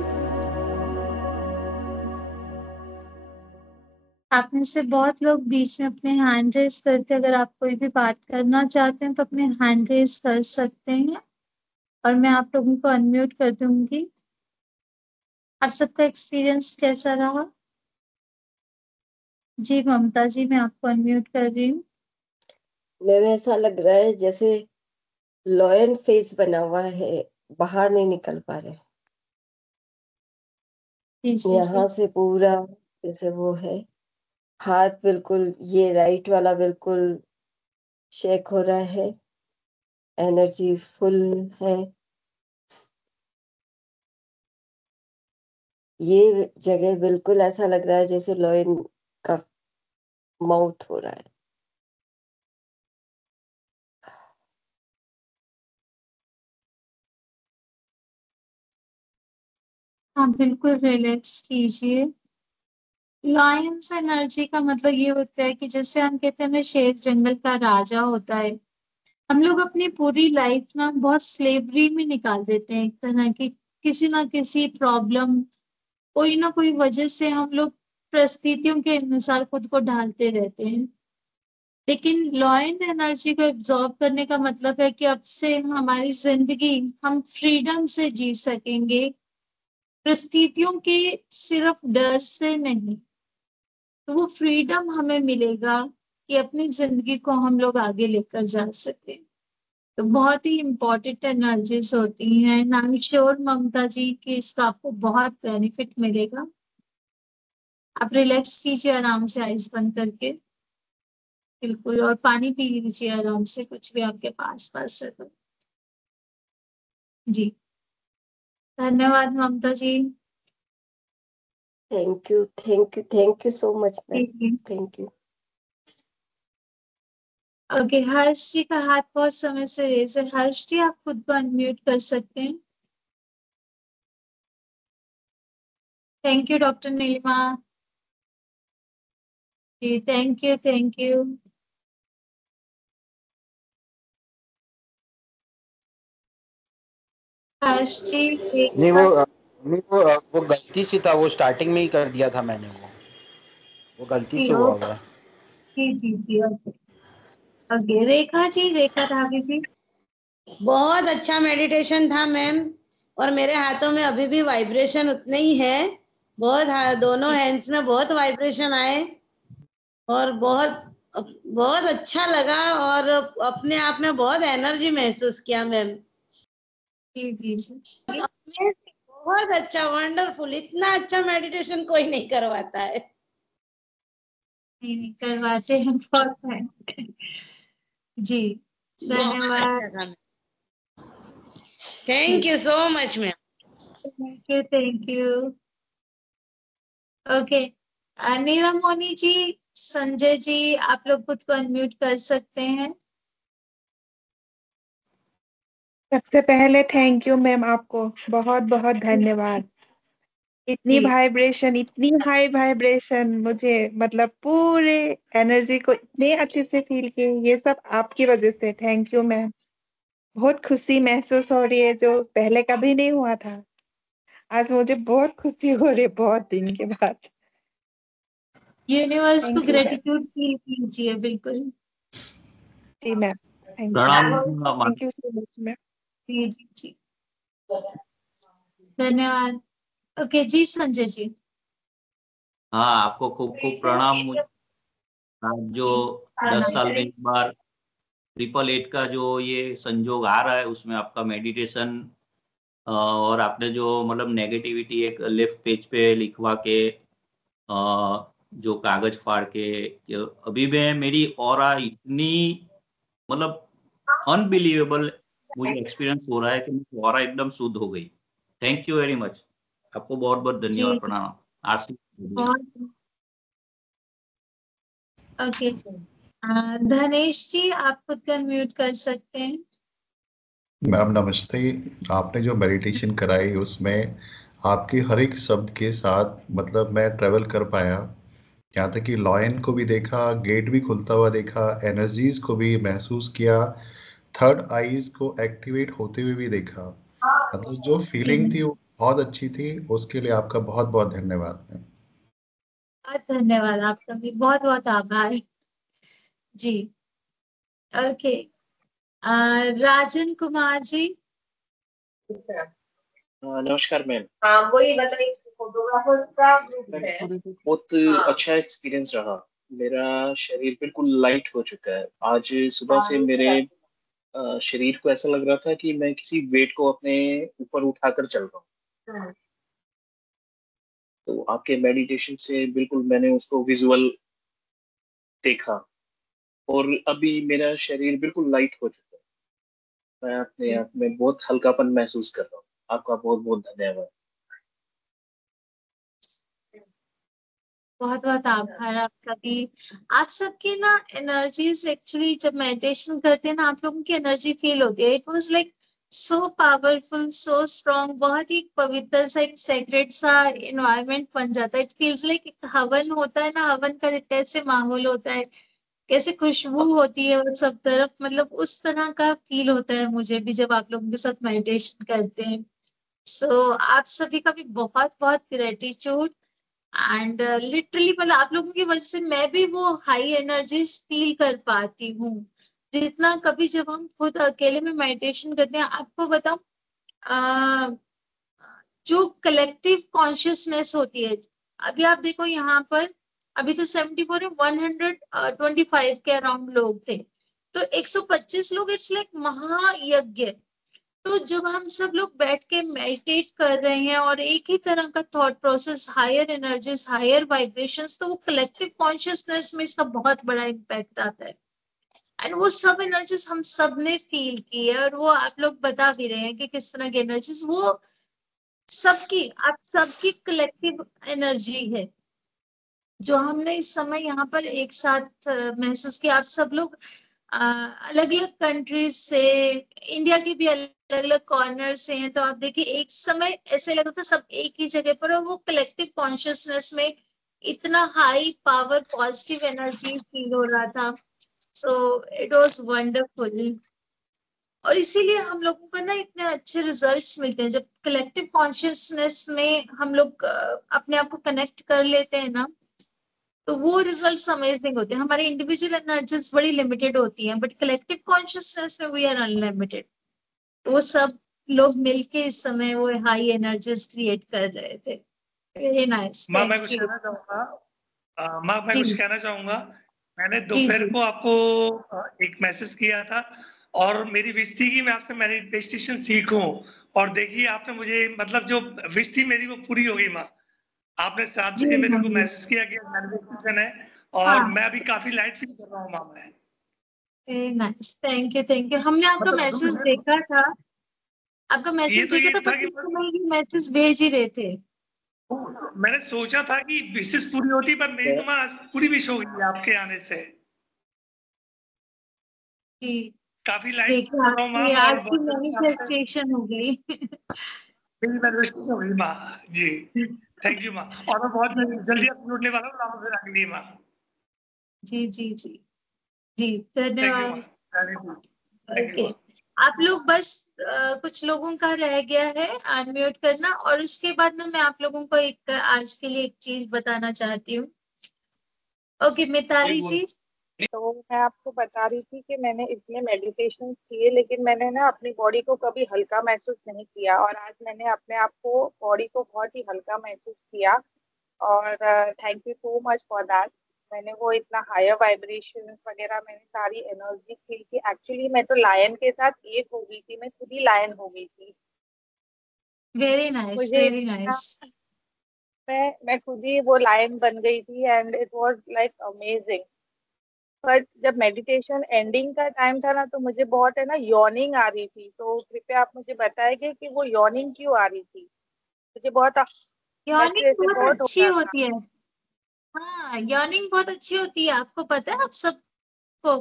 आप में से बहुत लोग बीच में अपने हैंड रेज करते, अगर आप कोई भी बात करना चाहते हैं तो अपने हैंड रेज कर सकते हैं और मैं आप लोगों को अनम्यूट कर दूंगी। आप सबका एक्सपीरियंस कैसा रहा? जी ममता जी, मैं आपको अनम्यूट कर रही हूँ। मैम ऐसा लग रहा है जैसे लॉयन फेस बना हुआ है, बाहर नहीं निकल पा रहे। यहाँ से पूरा जैसे वो है, हाथ बिल्कुल ये राइट वाला बिल्कुल शेक हो रहा है, एनर्जी फुल है। ये जगह बिल्कुल ऐसा लग रहा है जैसे लॉयन का माउथ हो रहा है। हाँ बिल्कुल, रिलैक्स कीजिए। लॉयंस एनर्जी का मतलब ये होता है कि जैसे हम कहते हैं ना, शेर जंगल का राजा होता है। हम लोग अपनी पूरी लाइफ ना बहुत स्लेवरी में निकाल देते हैं, एक तरह की किसी ना किसी प्रॉब्लम, कोई ना कोई वजह से हम लोग परिस्थितियों के अनुसार खुद को ढालते रहते हैं। लेकिन लॉयन एनर्जी को एब्जॉर्ब करने का मतलब है कि अब से हमारी जिंदगी हम फ्रीडम से जी सकेंगे, परिस्थितियों के सिर्फ डर से नहीं। तो वो फ्रीडम हमें मिलेगा कि अपनी जिंदगी को हम लोग आगे लेकर जा सके। तो बहुत ही इम्पोर्टेंट एनर्जीज होती हैं। आई एम श्योर ममता जी कि इसका आपको बहुत बेनिफिट मिलेगा। आप रिलैक्स कीजिए आराम से, आइज बंद करके। बिल्कुल, और पानी पी लीजिए आराम से, कुछ भी आपके पास पास है तो। जी धन्यवाद Mamta ji. Thank you, thank you, thank you so much ma'am, thank you. Okay, Harsh ji का हाथ बहुत समय से रेज है। हर्ष जी, आप खुद को अनम्यूट कर सकते हैं। Thank you doctor Neelima ji, thank you, thank you. Harsh ji नहीं वो गलती से था, वो स्टार्टिंग में ही कर दिया था मैंने, वो गलती से हुआ हुआ है। जी जी जी, ओके। रेखा जी, रेखा धावी जी। बहुत अच्छा मेडिटेशन था मैम, और मेरे हाथों में अभी भी वाइब्रेशन उतने ही है। बहुत दोनों हैंड्स में बहुत वाइब्रेशन आए और बहुत बहुत अच्छा लगा, और अपने आप में बहुत एनर्जी महसूस किया मैम। जी जी जी, बहुत अच्छा, वंडरफुल। इतना अच्छा मेडिटेशन कोई नहीं करवाता है। नहीं करवाते हैं बहुत है। जी धन्यवाद। Thank you so much ma'am. Thank you, thank you. Okay, Neeram Moni ji, Sanjay ji, आप लोग खुद को अनम्यूट कर सकते हैं। सबसे पहले थैंक यू मैम, आपको बहुत बहुत धन्यवाद। इतनी जी वाइब्रेशन, इतनी हाई वाइब्रेशन, मुझे मतलब पूरे एनर्जी को इतने अच्छे से फील किए, ये सब आपकी वजह से। Thank you ma'am. बहुत खुशी महसूस हो रही है, जो पहले कभी नहीं हुआ था। आज मुझे बहुत खुशी हो रही है, बहुत दिन के बाद। यूनिवर्स को thank you ma'am. Gratitude feel कीजिए, बिल्कुल। जी ma'am, thank you so much ma'am. जी जी जी, धन्यवाद। ओके जी, संजय जी। हाँ, आपको खूब खूब प्रणाम। आज जो 10 साल में एक बार 888 का जो ये संजोग आ रहा है, उसमें आपका मेडिटेशन और आपने जो मतलब नेगेटिविटी एक लेफ्ट पेज पे लिखवा के जो कागज फाड़ के, अभी में मेरी ऑरा इतनी मतलब अनबिलीवेबल मुझे एक्सपीरियंस हो रहा है कि मेरी ऑरा एकदम शुद्ध हो गई। थैंक यू वेरी मच, आपको बहुत बहुत धन्यवाद, प्रणाम। आशीष। ओके, धनेश जी, आप खुद को अनम्यूट कर सकते हैं। मैम नमस्ते। आपने जो मेडिटेशन कराई उसमें आपके हर एक शब्द के साथ मतलब मैं ट्रेवल कर पाया। यहाँ तक कि लॉयन को भी देखा, गेट भी खुलता हुआ देखा, एनर्जीज को भी महसूस किया, थर्ड आईज को एक्टिवेट होते हुए भी देखा। मतलब जो फीलिंग थी वो बहुत अच्छी थी। उसके लिए आपका बहुत बहुत धन्यवाद मैम। बहुत धन्यवाद, आपका भी बहुत बहुत आभार जी। ओके, राजन कुमार जी। नमस्कार मैम। हाँ वही बताइए। बहुत अच्छा एक्सपीरियंस रहा। मेरा शरीर बिल्कुल लाइट हो चुका है। आज सुबह से मेरे शरीर को ऐसा लग रहा था कि मैं किसी वेट को अपने ऊपर उठाकर चल रहा हूँ। तो आपके मेडिटेशन से बिल्कुल मैंने उसको विजुअल देखा और अभी मेरा शरीर बिल्कुल लाइट हो चुका है। मैं अपने आप में बहुत हल्कापन महसूस कर रहा हूँ। आपका बहुत बहुत धन्यवाद। बहुत बहुत आभार आपका भी। आप सबकी ना एनर्जीज एक्चुअली जब मेडिटेशन करते हैं ना, आप लोगों की एनर्जी फील होती है। It was like so powerful, so strong, बहुत ही पवित्र सा, एक सेक्रेट सा इन्वायरमेंट बन जाता है। इट फील्स लाइक एक हवन होता है ना, हवन का कैसे माहौल होता है, कैसे खुशबू होती है और सब तरफ, मतलब उस तरह का फील होता है मुझे भी जब आप लोगों के साथ मेडिटेशन करते हैं। सो आप सभी का भी बहुत बहुत ग्रेटिट्यूड। एंड लिटरली मतलब आप लोगों की वजह से मैं भी वो हाई एनर्जीज फील कर पाती हूँ। जितना कभी जब हम खुद अकेले में मेडिटेशन करते हैं, आपको बताऊं, जो कलेक्टिव कॉन्शियसनेस होती है, अभी आप देखो यहाँ पर, अभी तो 74 है, 125 के अराउंड लोग थे, तो 125 लोग, इट्स लाइक महायज्ञ। तो जब हम सब लोग बैठ के मेडिटेट कर रहे हैं और एक ही तरह का thought process, higher energies, higher vibrations, तो वो कलेक्टिव कॉन्शियसनेस में इसका बहुत बड़ा इम्पैक्ट आता है। एंड वो सब एनर्जीज हम सब ने फील की है, और वो आप लोग बता भी रहे हैं कि किस तरह की एनर्जीज वो सबकी, आप सबकी कलेक्टिव एनर्जी है जो हमने इस समय यहाँ पर एक साथ महसूस किया। आप सब लोग अलग अलग कंट्रीज से, इंडिया की भी अलग अलग कॉर्नर से हैं, तो आप देखिए एक समय ऐसे लग रहा था सब एक ही जगह पर, और वो कलेक्टिव कॉन्शियसनेस में इतना high power, positive energy feel हो रहा था। So it was wonderful. और इसीलिए हम लोगों को ना इतने अच्छे रिजल्ट्स मिलते हैं, जब कलेक्टिव कॉन्शियसनेस में हम लोग अपने आप को कनेक्ट कर लेते हैं ना, तो वो रिजल्ट्स अमेजिंग होते हैं। हमारे इंडिविजुअल एनर्जीज बड़ी लिमिटेड होती हैं, बट कलेक्टिव कॉन्शियसनेस में वी आर अनलिमिटेड। वो सब लोग मिलके इस समय वो हाई एनर्जीज क्रिएट कर रहे थे। वेरी नाइस, माँ मैं थैंक कुछ यू। कहना चाहूंगा। माँ मैं जी कुछ कहना चाहूंगा। मैंने जी दोपहर जी को आपको एक मैसेज किया था और मेरी विश थी कि मैं आपसे मैनिफेस्टेशन सीखूं, और देखिए आपने मुझे मतलब जो विश थी मेरी वो पूरी हो गई माँ। आपने 7 जी बजे मेरे हाँ को जी। मैसेज किया कि मैनिफेस्टेशन है, और हाँ, मैं अभी काफी लाइट फील कर रहा हूँ माँ। मैं very nice, thank you thank you. हमने आपका मैसेज मतलब देखा था, आपका ये मैसेज तो देखा ये था, था बट कि उस समय ये मैसेज भेज ही रहे थे। मैंने सोचा था कि विशेष पूरी होती, पर मेरी तो माँ पूरी विश हो गई आपके आने से। जी, काफी लाइट फील देखिए कर रहा हूँ आपकी माँ, और आज की बहुत जल्दी आपसे मैनिफेस्टेशन हो गई। मेरी मैनिफेस्टेशन हो गई माँ जी। थैंक यू माँ, और मैं बहुत जल्दी आपको जुड़ने वाला हूँ राम फिर अगली माँ। जी जी जी जी, थैंक यू माँ। धन्यवाद। थैंक यू ओके, माँ। आप लोग बस कुछ लोगों का रह गया है अनम्यूट करना, और उसके बाद में मैं आप लोगों को एक आज के लिए एक चीज बताना चाहती हूँ। ओके, मिताली जी। तो मैं आपको बता रही थी कि मैंने इतने मेडिटेशन किए, लेकिन मैंने ना अपनी बॉडी को कभी हल्का महसूस नहीं किया, और आज मैंने अपने आप को, बॉडी को बहुत ही हल्का महसूस किया। और thank you so much for that. मैंने वो इतना हायर वाइब्रेशन वगैरह, मैंने सारी एनर्जी फील की। एक्चुअली मैं तो लायन के साथ एक हो गई थी, मैं खुद ही लायन हो गई थी। वेरी नाइस, मुझे वेरी इतना, नाइस। मैं खुद ही वो लायन बन गई थी, and it was like amazing. But जब मेडिटेशन एंडिंग का टाइम था ना, तो मुझे बहुत है ना यॉर्निंग आ रही थी। तो कृपया आप मुझे बताएंगे कि वो यॉर्निंग क्यों आ रही थी? मुझे बहुत ऐसे यॉर्निंग ऐसे बहुत बहुत हो अच्छी रहा था। होती है। हाँ, यॉर्निंग बहुत अच्छी होती है, आपको पता है आप सबको।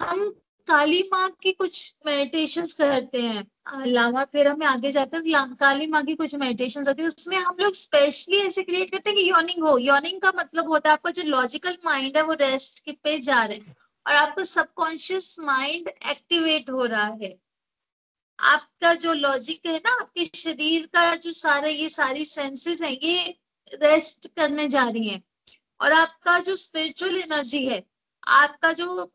हम काली माँ की कुछ मेडिटेशंस करते हैं, लामा फेरा में आगे जाकर काली माँ की कुछ मेडिटेशंस आती है, उसमें हम लोग स्पेशली ऐसे क्रिएट करते हैं कि यॉर्निंग हो। यॉर्निंग का मतलब होता है आपका जो लॉजिकल माइंड है वो रेस्ट के पे जा रहे हैं, और आपका सबकॉन्शियस माइंड एक्टिवेट हो रहा है। आपका जो लॉजिक है ना, आपके शरीर का जो सारा, ये सारी सेंसेस हैं, ये रेस्ट करने जा रही हैं, और आपका जो स्पिरिचुअल एनर्जी है, आपका जो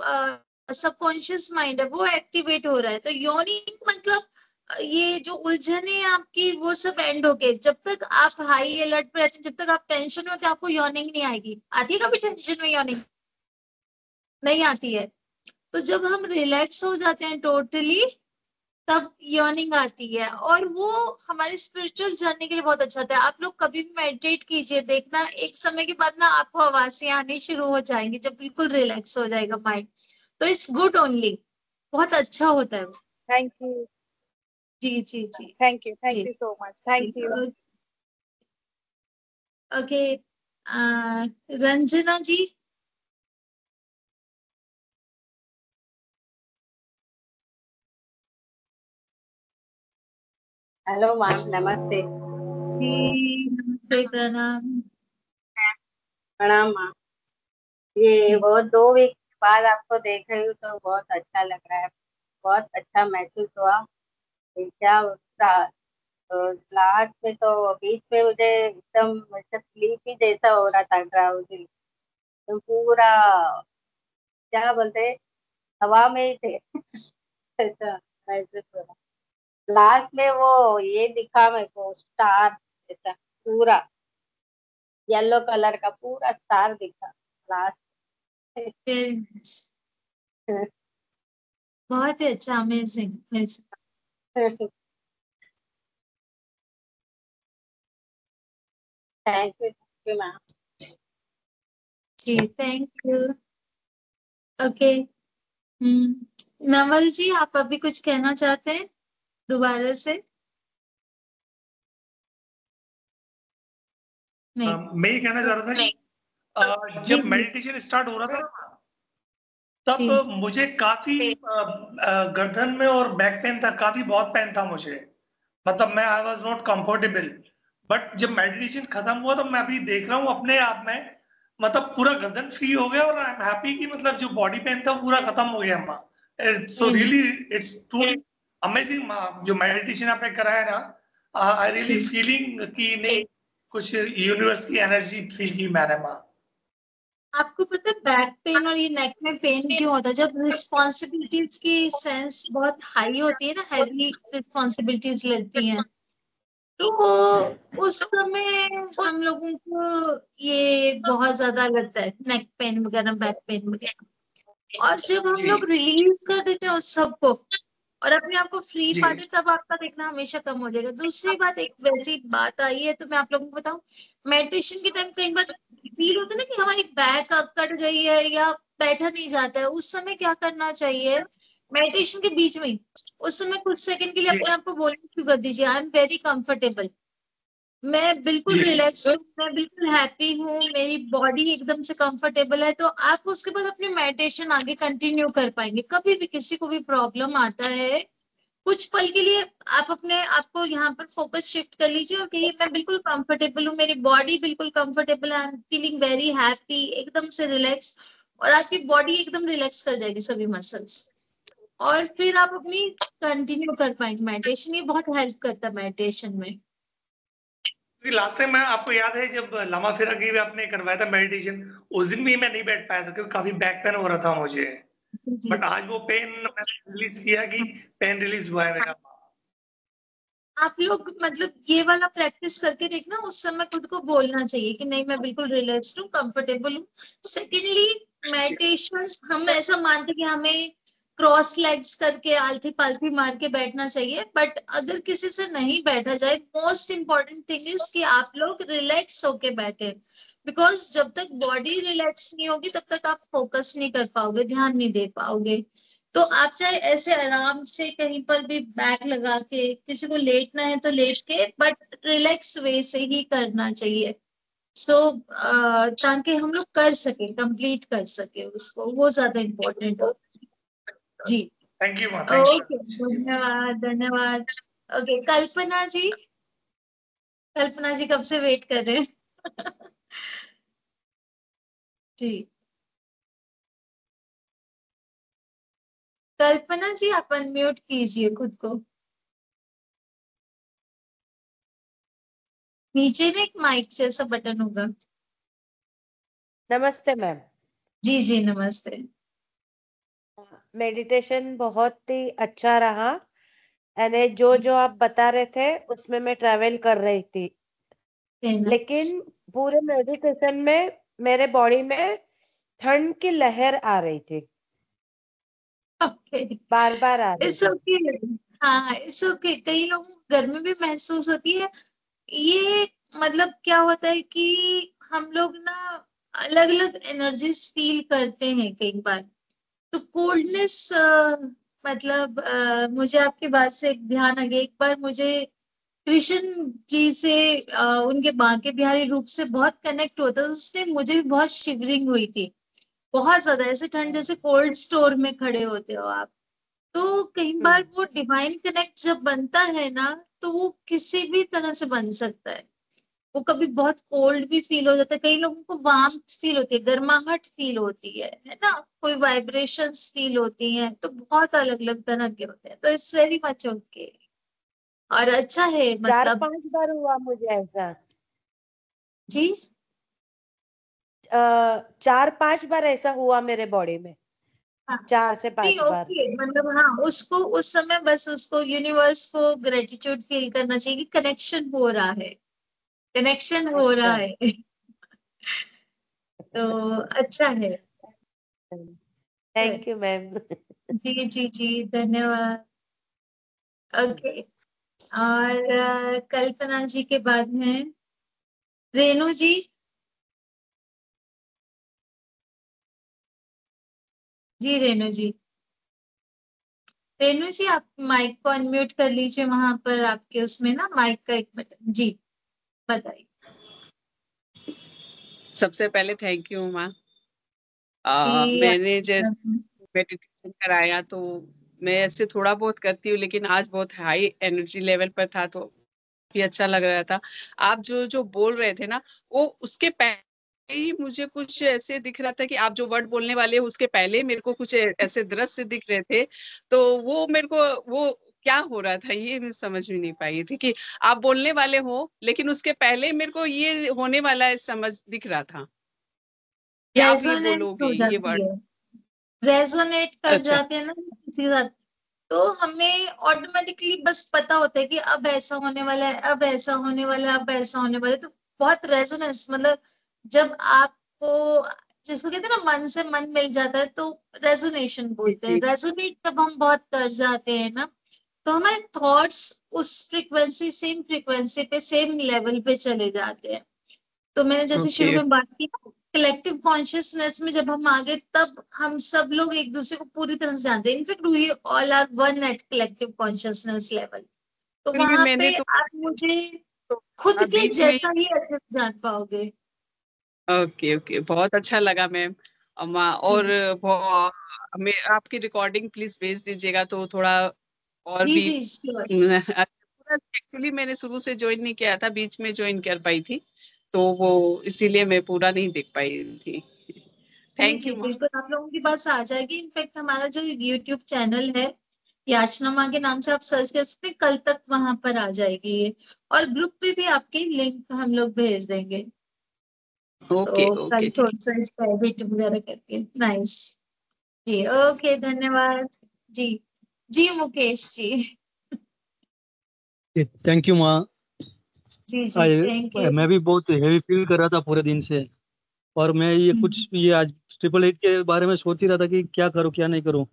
सबकॉन्शियस माइंड है, वो एक्टिवेट हो रहा है। तो योनिंग मतलब ये जो उलझने हैं आपकी वो सब एंड हो गए। जब तक आप हाई अलर्ट पे रहते हैं, जब तक आप टेंशन में होते हैं, आपको यॉर्निंग नहीं आएगी। आती है कभी टेंशन में यॉर्निंग? नहीं आती है। तो जब हम रिलैक्स हो जाते हैं टोटली, तब यर्निंग आती है, और वो हमारी स्पिरिचुअल जर्नी के लिए बहुत अच्छा होता है। आप लोग कभी भी मेडिटेट कीजिए, देखना एक समय के बाद ना आपको आवाजें आनी शुरू हो जाएंगी, जब बिल्कुल रिलैक्स हो जाएगा माइंड। तो इट्स गुड ओनली, बहुत अच्छा होता है वो। थैंक यू, जी जी जी थैंक यू, थैंक जी। You so much, thank you. Okay, Ranjana ji. Hello ma'am, नमस्ते। जी नमस्ते, प्रणाम। प्रणाम मैम। ये बहुत 2 वीक बाद आपको देख रही हूँ तो बहुत अच्छा लग रहा है, बहुत अच्छा महसूस हुआ। ये क्या तो लास्ट में तो बीच में मुझे एकदम स्लीप ही जैसा हो रहा था, ड्राउजी। तो पूरा क्या बोलते हैं, हवा में ही थे। ऐसा महसूस हो रहा। लास्ट में वो ये दिखा मेरे को, स्टार जैसा पूरा येलो कलर का पूरा स्टार दिखा लास्ट। बहुत ही अच्छा, amazing amazing. Thank you ma'am. जी thank you. Okay, Naval ji, आप अभी कुछ कहना चाहते हैं दोबारा से? नहीं, मैं ये कहना चाह रहा था कि जी जब जी मेडिटेशन स्टार्ट हो रहा था ना, तब जी मुझे काफी गर्दन में और बैक पेन था, काफी बहुत पेन था मुझे। मतलब मैं I was not comfortable. But जब मेडिटेशन खत्म हुआ तो मैं अभी देख रहा हूँ अपने आप में, मतलब पूरा गर्दन फ्री हो गया, और आई एम हैप्पी कि मतलब जो बॉडी पेन था पूरा खत्म हो गया माँ। So really it's truly amazing माँ, जो मेडिटेशन आपने कराया ना। आई रियली फीलिंग कि नहीं, कुछ यूनिवर्स की एनर्जी फील की मैंने माँ। आपको पता है बैक पेन और ये नेक में पेन क्यों होता है? जब रिस्पॉन्सिबिलिटीज की सेंस बहुत हाई होती है ना, हैवी रिस्पॉन्सिबिलिटीज लगती हैं, तो उस समय हम लोगों को ये बहुत ज्यादा लगता है, नेक पेन वगैरह, बैक पेन वगैरह। और जब हम जी लोग रिलीज कर देते हैं उस सबको और अपने आप को फ्री जी पाते, तब आपका देखना हमेशा कम हो जाएगा। दूसरी बात, एक वैसी बात आई है तो मैं आप लोगों को बताऊं, मेडिटेशन के टाइम कई बार फील होता है ना कि हमारी बैक कट गई है या बैठा नहीं जाता है। उस समय क्या करना चाहिए? मेडिटेशन के बीच में उस समय कुछ सेकंड के लिए जी अपने आप को बोलना शुरू कर दीजिए, आई एम वेरी कंफर्टेबल, मैं बिल्कुल जी रिलैक्स हूँ, मैं बिल्कुल हैप्पी हूँ, मेरी बॉडी एकदम से कंफर्टेबल है। तो आप उसके बाद अपनी मेडिटेशन आगे कंटिन्यू कर पाएंगे। कभी भी किसी को भी प्रॉब्लम आता है, कुछ पल के लिए आप अपने आपको यहाँ पर फोकस शिफ्ट कर लीजिए और कहिए मैं बिल्कुल कंफर्टेबल हूँ, मेरी बॉडी बिल्कुल कंफर्टेबल है, I am feeling very happy, एकदम से रिलैक्स। और आपकी बॉडी एकदम रिलैक्स कर जाएगी, सभी मसल्स। और फिर आप अपनी कंटिन्यू कर पाएंगे मेडिटेशन। ये बहुत हेल्प करता है मेडिटेशन में। लास्ट टाइम मैं आपको याद है जब लामा फिरंगी में आपने करवाया था मेडिटेशन, उस दिन भी मैं नहीं बैठ पाया था क्योंकि काफी बैक पेन हो रहा था मुझे। जी बट आज वो पेन मैंने रिलीज किया कि पेन रिलीज हुआ है मेरा। आप लोग मतलब ये वाला प्रैक्टिस करके देखना, उस समय खुद को बोलना चाहिए कि नहीं, मैं बिल्कुल रिलैक्स्ड हूँ, कंफर्टेबल हूँ। सेकेंडली, मेडिटेशन हम ऐसा मानते कि हमें क्रॉस लेग्स करके आलती पालती मार के बैठना चाहिए, बट अगर किसी से नहीं बैठा जाए, मोस्ट इम्पॉर्टेंट थिंग इज कि आप लोग रिलैक्स होके बैठे। बिकॉज जब तक बॉडी रिलैक्स नहीं होगी तब तक आप फोकस नहीं कर पाओगे, ध्यान नहीं दे पाओगे। तो आप चाहे ऐसे आराम से कहीं पर भी बैक लगा के, किसी को लेटना है तो लेट के, बट रिलैक्स वे से ही करना चाहिए। सो ताकि हम लोग कर सके, कंप्लीट कर सके उसको, वो ज्यादा इम्पोर्टेंट हो। जी थैंक यू माँ, थैंक यू। ओके, धन्यवाद धन्यवाद। ओके, कल्पना जी, कल्पना जी कब से वेट कर रहे हैं? जी कल्पना जी, आप अनम्यूट कीजिए खुद को। नीचे ना एक माइक जैसा बटन होगा। नमस्ते मैम। जी जी नमस्ते। मेडिटेशन बहुत ही अच्छा रहा यानी जो जो आप बता रहे थे उसमें मैं ट्रैवल कर रही थी, लेकिन पूरे मेडिटेशन में मेरे बॉडी में ठंड की लहर आ रही थी, ओके, बार बार आ रही इट्स थी। ओके। हाँ, इट्स ओके। कई लोगों को गर्मी भी महसूस होती है। ये मतलब क्या होता है कि हम लोग ना अलग अलग एनर्जीज फील करते हैं कई बार। तो कोल्डनेस मतलब मुझे आपकी बात से एक ध्यान आ गया। एक बार मुझे कृष्ण जी से उनके बांके बिहारी रूप से बहुत कनेक्ट होता है। उसने मुझे भी बहुत शिवरिंग हुई थी, बहुत ज्यादा, ऐसे ठंड जैसे कोल्ड स्टोर में खड़े होते हो आप। तो कई बार वो डिवाइन कनेक्ट जब बनता है ना, तो वो किसी भी तरह से बन सकता है। वो कभी बहुत कोल्ड भी फील हो जाता है, कई लोगों को वार्मथ फील होती है, गर्माहट फील होती है ना, कोई वाइब्रेशंस फील होती हैं। तो बहुत अलग अलग तरह के होते हैं। तो इट्स वेरी मच ओके और अच्छा है 4-5 मतलब। बार हुआ मुझे ऐसा, जी 4-5 बार ऐसा हुआ मेरे बॉडी में, हाँ, 4 से नहीं 5 बार। ओके, मतलब हाँ, उसको उस समय बस उसको यूनिवर्स को ग्रेटिट्यूड फील करना चाहिए कि कनेक्शन हो रहा है, कनेक्शन हो रहा अच्छा। है। तो अच्छा है। Thank you ma'am. जी जी जी, धन्यवाद। ओके, और कल्पना जी के बाद में रेणु जी। जी रेणु जी, रेणु जी आप माइक को अनम्यूट कर लीजिए, वहां पर आपके उसमें ना माइक का एक बटन। जी बताइए। सबसे पहले थैंक यू माँ। जी मैंने जैसे मेडिटेशन कराया तो मैं ऐसे थोड़ा बहुत करती हूँ, लेकिन आज बहुत हाई एनर्जी लेवल पर था तो भी अच्छा लग रहा था। आप जो जो बोल रहे थे ना, वो उसके पहले ही मुझे कुछ ऐसे दिख रहा था कि आप जो वर्ड बोलने वाले हो उसके पहले मेरे को कुछ ऐसे दृश्य दिख रहे थे। तो वो मेरे को वो क्या हो रहा था ये मैं समझ में नहीं पाई थी कि आप बोलने वाले हो, लेकिन उसके पहले मेरे को ये होने वाला है समझ दिख रहा था कि आप ये रेजोनेट बोलोगे हो ये जाती वर्ड। है, रेजोनेट कर अच्छा। जाते हैं ना किसी के साथ। तो हमें ऑटोमेटिकली बस पता होता है कि अब ऐसा होने वाला है, अब ऐसा होने वाला है, अब ऐसा होने वाला है। तो बहुत रेजोनेंस, मतलब जब आपको, जिसको कहते हैं ना मन से मन मिल जाता है, तो रेजोनेशन बोलते हैं। रेजोनेट जब हम बहुत कर जाते हैं ना, तो हमारे थॉट्स उस फ्रीक्वेंसी, सेम फ्रीक्वेंसी पे, सेम लेवल पे चले जाते हैं। तो मैंने जैसे शुरू ओके। में बात की ना, कलेक्टिव कॉन्शियसनेस में जब हम आ गए, तब हम सब लोग एक दूसरे को पूरी तरह से जानते हैं। In fact we all are one at collective consciousness level. तो फिर भी वहां मैंने पे तो आप मुझे खुद के बीच में ही। जैसा ही अच्छे से जान पाओगे। ओके ओके, बहुत अच्छा लगा मैम। अम्मा और जी मैं आपकी रिकॉर्डिंग प्लीज भेज दीजिएगा तो थोड़ा और जी भी। जी श्योर। पूरा एक्चुअली मैंने शुरू से ज्वाइन नहीं किया था, बीच में ज्वाइन कर पाई थी, तो वो इसीलिए मैं पूरा नहीं देख पाई थी। जी थैंक जी यू माँ। बिल्कुल, आप लोगों के पास आ जाएगी। इनफेक्ट हमारा जो यूट्यूब चैनल है, याचना माँ के नाम से आप सर्च कर सकते हैं, कल तक वहां पर आ जाएगी ये। और ग्रुप पे भी आपके लिंक हम लोग भेज देंगे। ओके तो कल ओके ठीक थोड़ा सा इसका एडिट वगैरह करके। नाइस। जी ओके, धन्यवाद। जी जी मुकेश जी। थैंक यू माँ। जी जी थैंक यू। मैं भी बहुत हेवी फील कर रहा था पूरे दिन से, और मैं ये कुछ ये आज 888 के बारे में सोच ही रहा था कि क्या करूँ क्या नहीं करूँ,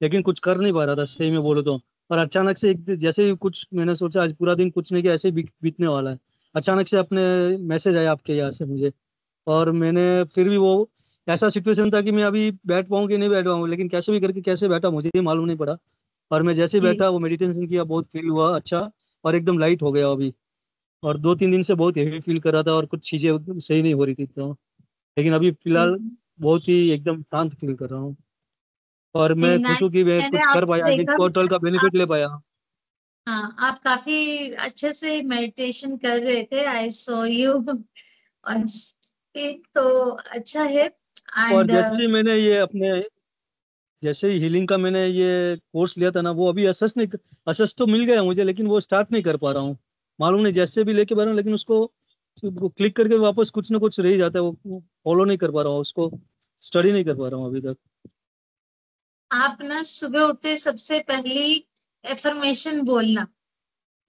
लेकिन कुछ कर नहीं पा रहा था सही में बोलो तो। और अचानक से एक जैसे ही कुछ मैंने सोचा आज पूरा दिन कुछ नहीं किया, ऐसे ही बीतने वाला है, अचानक से अपने मैसेज आया आपके यहाँ से मुझे। और मैंने फिर भी वो ऐसा सिचुएशन था कि मैं अभी बैठ पाऊँ कि नहीं बैठ पाऊँ, लेकिन कैसे भी करके कैसे बैठा मुझे ही मालूम नहीं पड़ा। और मैं जैसे ही जी बैठा वो मेडिटेशन किया, बहुत फील हुआ अच्छा, और एकदम लाइट हो गया अभी। और 2-3 दिन से बहुत हेवी फील कर रहा था और कुछ चीजें सही नहीं हो रही थी तो, लेकिन अभी जी फिलहाल बहुत ही एकदम शांत फील कर रहा हूँ। और जी मैं खुश हूँ नाइस। कि मैं मैंने कुछ कर आपको पाया, देखा भी पोर्टल था। का आप, बेनिफिट ले पाया। हाँ, आप काफी अच्छे से मेडिटेशन कर रहे थे। आई सो यू ऑन स्पीक, तो अच्छा है। और एंड जैसे ही मैंने ये अपने जैसे ही हीलिंग का मैंने ये कोर्स लिया था ना, वो अभी असेस नहीं, असेस तो मिल गया मुझे, लेकिन वो स्टार्ट नहीं कर पा रहा हूँ। मालूम नहीं जैसे भी लेके बा रहा हूँ, लेकिन उसको क्लिक करके वापस कुछ ना कुछ रह ही जाता है, वो फॉलो नहीं कर पा रहा हूँ उसको, स्टडी नहीं कर पा रहा हूँ अभी तक। आप ना सुबह उठते सबसे पहली एफर्मेशन बोलना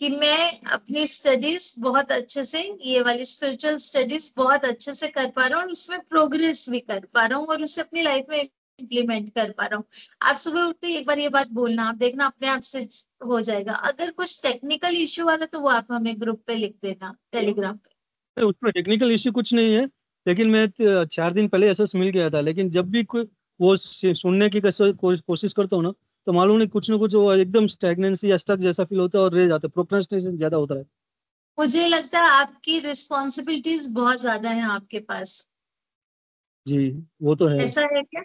कि मैं अपनी स्टडीज बहुत अच्छे से, ये वाली स्पिरिचुअल स्टडीज बहुत अच्छे से कर पा रहा हूँ और उसमें प्रोग्रेस भी कर पा रहा हूँ और उसे अपनी लाइफ में इम्प्लीमेंट कर पा रहा हूँ। आप सुबह उठते एक बार ये बात बोलना, आप देखना अपने आप से हो जाएगा। अगर कुछ टेक्निकल इश्यू वाला तो वो आप हमें ग्रुप पे लिख देना, टेलीग्राम पे। उसमें टेक्निकल इश्यू कुछ नहीं है, लेकिन मैं 4 दिन पहले एसएस मिल गया था, लेकिन जब भी कोई वो सुनने की कोशिश करता हूँ ना, तो मालूम नहीं कुछ ना कुछ वो एकदम स्टैग्नेंसी या स्टक जैसा फील होता है और रह जाता है, प्रोक्रेस्टिनेशन ज्यादा होता है। मुझे लगता है आपकी रिस्पॉन्सिबिलिटीज बहुत ज्यादा है आपके पास। जी वो तो है। ऐसा है क्या?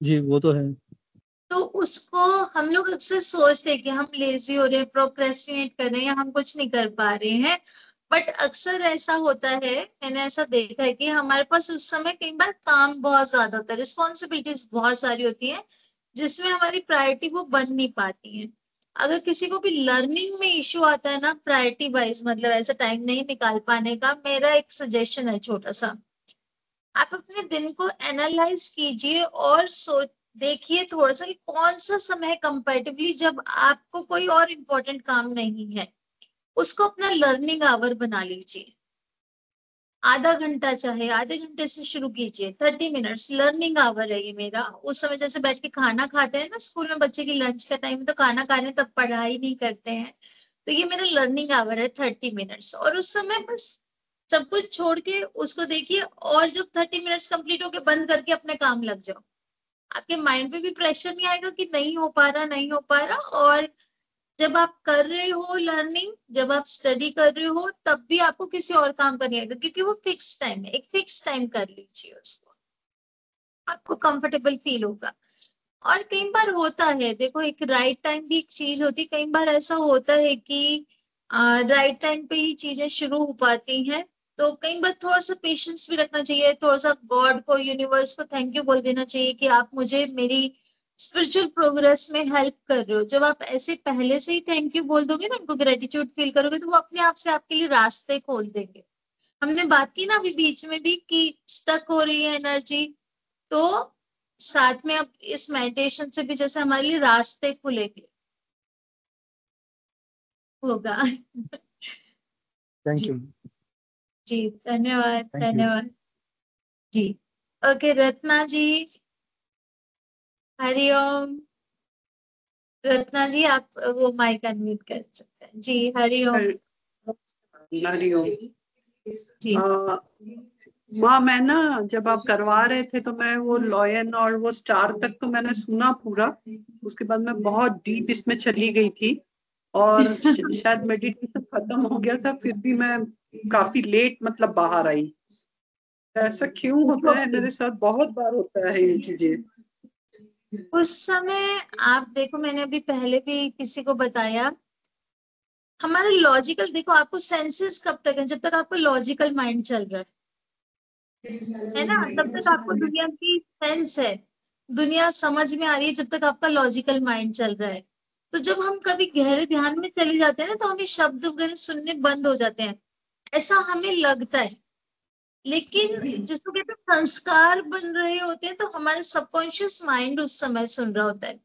जी वो तो है। तो उसको हम लोग अक्सर सोचते हैं कि हम लेजी हो रहे हैं, प्रोक्रेस्टिनेट कर रहे हैं, या हम कुछ नहीं कर पा रहे हैं। बट अक्सर ऐसा होता है, मैंने ऐसा देखा है कि हमारे पास उस समय कई बार काम बहुत ज्यादा होता है, रिस्पॉन्सिबिलिटीज बहुत सारी होती है, जिसमें हमारी प्रायोरिटी वो बन नहीं पाती है। अगर किसी को भी लर्निंग में इश्यू आता है ना, प्रायोरिटी वाइज, मतलब ऐसा टाइम नहीं निकाल पाने का, मेरा एक सजेशन है छोटा सा। आप अपने दिन को एनालाइज कीजिए और सोच देखिए थोड़ा सा कि कौन सा समय कंपैरेटिवली जब आपको कोई और इम्पोर्टेंट काम नहीं है, उसको अपना लर्निंग आवर बना लीजिए। आधा घंटा, चाहे आधे घंटे से शुरू कीजिए, 30 मिनट्स लर्निंग आवर है ये मेरा। उस समय जैसे बैठ के खाना खाते हैं ना स्कूल में, बच्चे की लंच का टाइम तो खाना खा रहे हैं, तब पढ़ाई नहीं करते हैं, तो ये मेरा लर्निंग आवर है 30 मिनट्स। और उस समय बस सब कुछ छोड़ के उसको देखिए, और जब 30 मिनट्स कंप्लीट होके बंद करके अपने काम लग जाओ। आपके माइंड पे भी प्रेशर नहीं आएगा कि नहीं हो पा रहा, नहीं हो पा रहा। और जब आप कर रहे हो लर्निंग, जब आप स्टडी कर रहे हो, तब भी आपको किसी और काम का नहीं आएगा, क्योंकि वो फिक्स टाइम है। एक फिक्स टाइम कर लीजिए उसको, आपको कंफर्टेबल फील होगा। और कई बार होता है, देखो एक राइट टाइम भी एक चीज होती है। कई बार ऐसा होता है कि राइट टाइम पे ही चीजें शुरू हो पाती हैं, तो कई बार थोड़ा सा पेशेंस भी रखना चाहिए, थोड़ा सा गॉड को, यूनिवर्स को थैंक यू बोल देना चाहिए कि आप मुझे मेरी स्पिरिचुअल प्रोग्रेस में हेल्प कर रहे हो। जब आप ऐसे पहले से ही थैंक यू बोल दोगे ना, उनको ग्रेटिट्यूड फील करोगे, तो वो अपने आप से आपके लिए रास्ते खोल देंगे। हमने बात की ना अभी बीच में भी कि स्टक हो रही है एनर्जी, तो साथ में अब इस मेडिटेशन से भी जैसे हमारे लिए रास्ते खुलेंगे, होगा। Thank you. जी धन्यवाद, थैंक यू। धन्यवाद जी। ओके रत्ना जी, हरिओम। रत्ना जी आप वो माइक अनम्यूट कर सकते हैं जी। हरिओम। हरिओम जी। माँ, मैं ना जब आप करवा रहे थे तो मैं वो लॉयन और वो स्टार तक तो मैंने सुना पूरा, उसके बाद मैं बहुत डीप इसमें चली गई थी और शायद मेडिटेशन खत्म हो गया था, फिर भी मैं काफी लेट मतलब बाहर आई। ऐसा क्यों होता है? मेरे साथ बहुत बार होता है ये चीजें। उस समय आप देखो, मैंने अभी पहले भी किसी को बताया, हमारा लॉजिकल, देखो आपको सेंसेस कब तक है? जब तक आपको लॉजिकल माइंड चल रहा है ना, तब तक आपको दुनिया की सेंस है, दुनिया समझ में आ रही है, जब तक आपका लॉजिकल माइंड चल रहा है। तो जब हम कभी गहरे ध्यान में चले जाते हैं ना, तो हमें शब्द वगैरह सुनने बंद हो जाते हैं, ऐसा हमें लगता है। लेकिन जिसको कहते हैं संस्कार बन रहे होते हैं, तो हमारे सबकॉन्शियस माइंड उस समय सुन रहा होता है।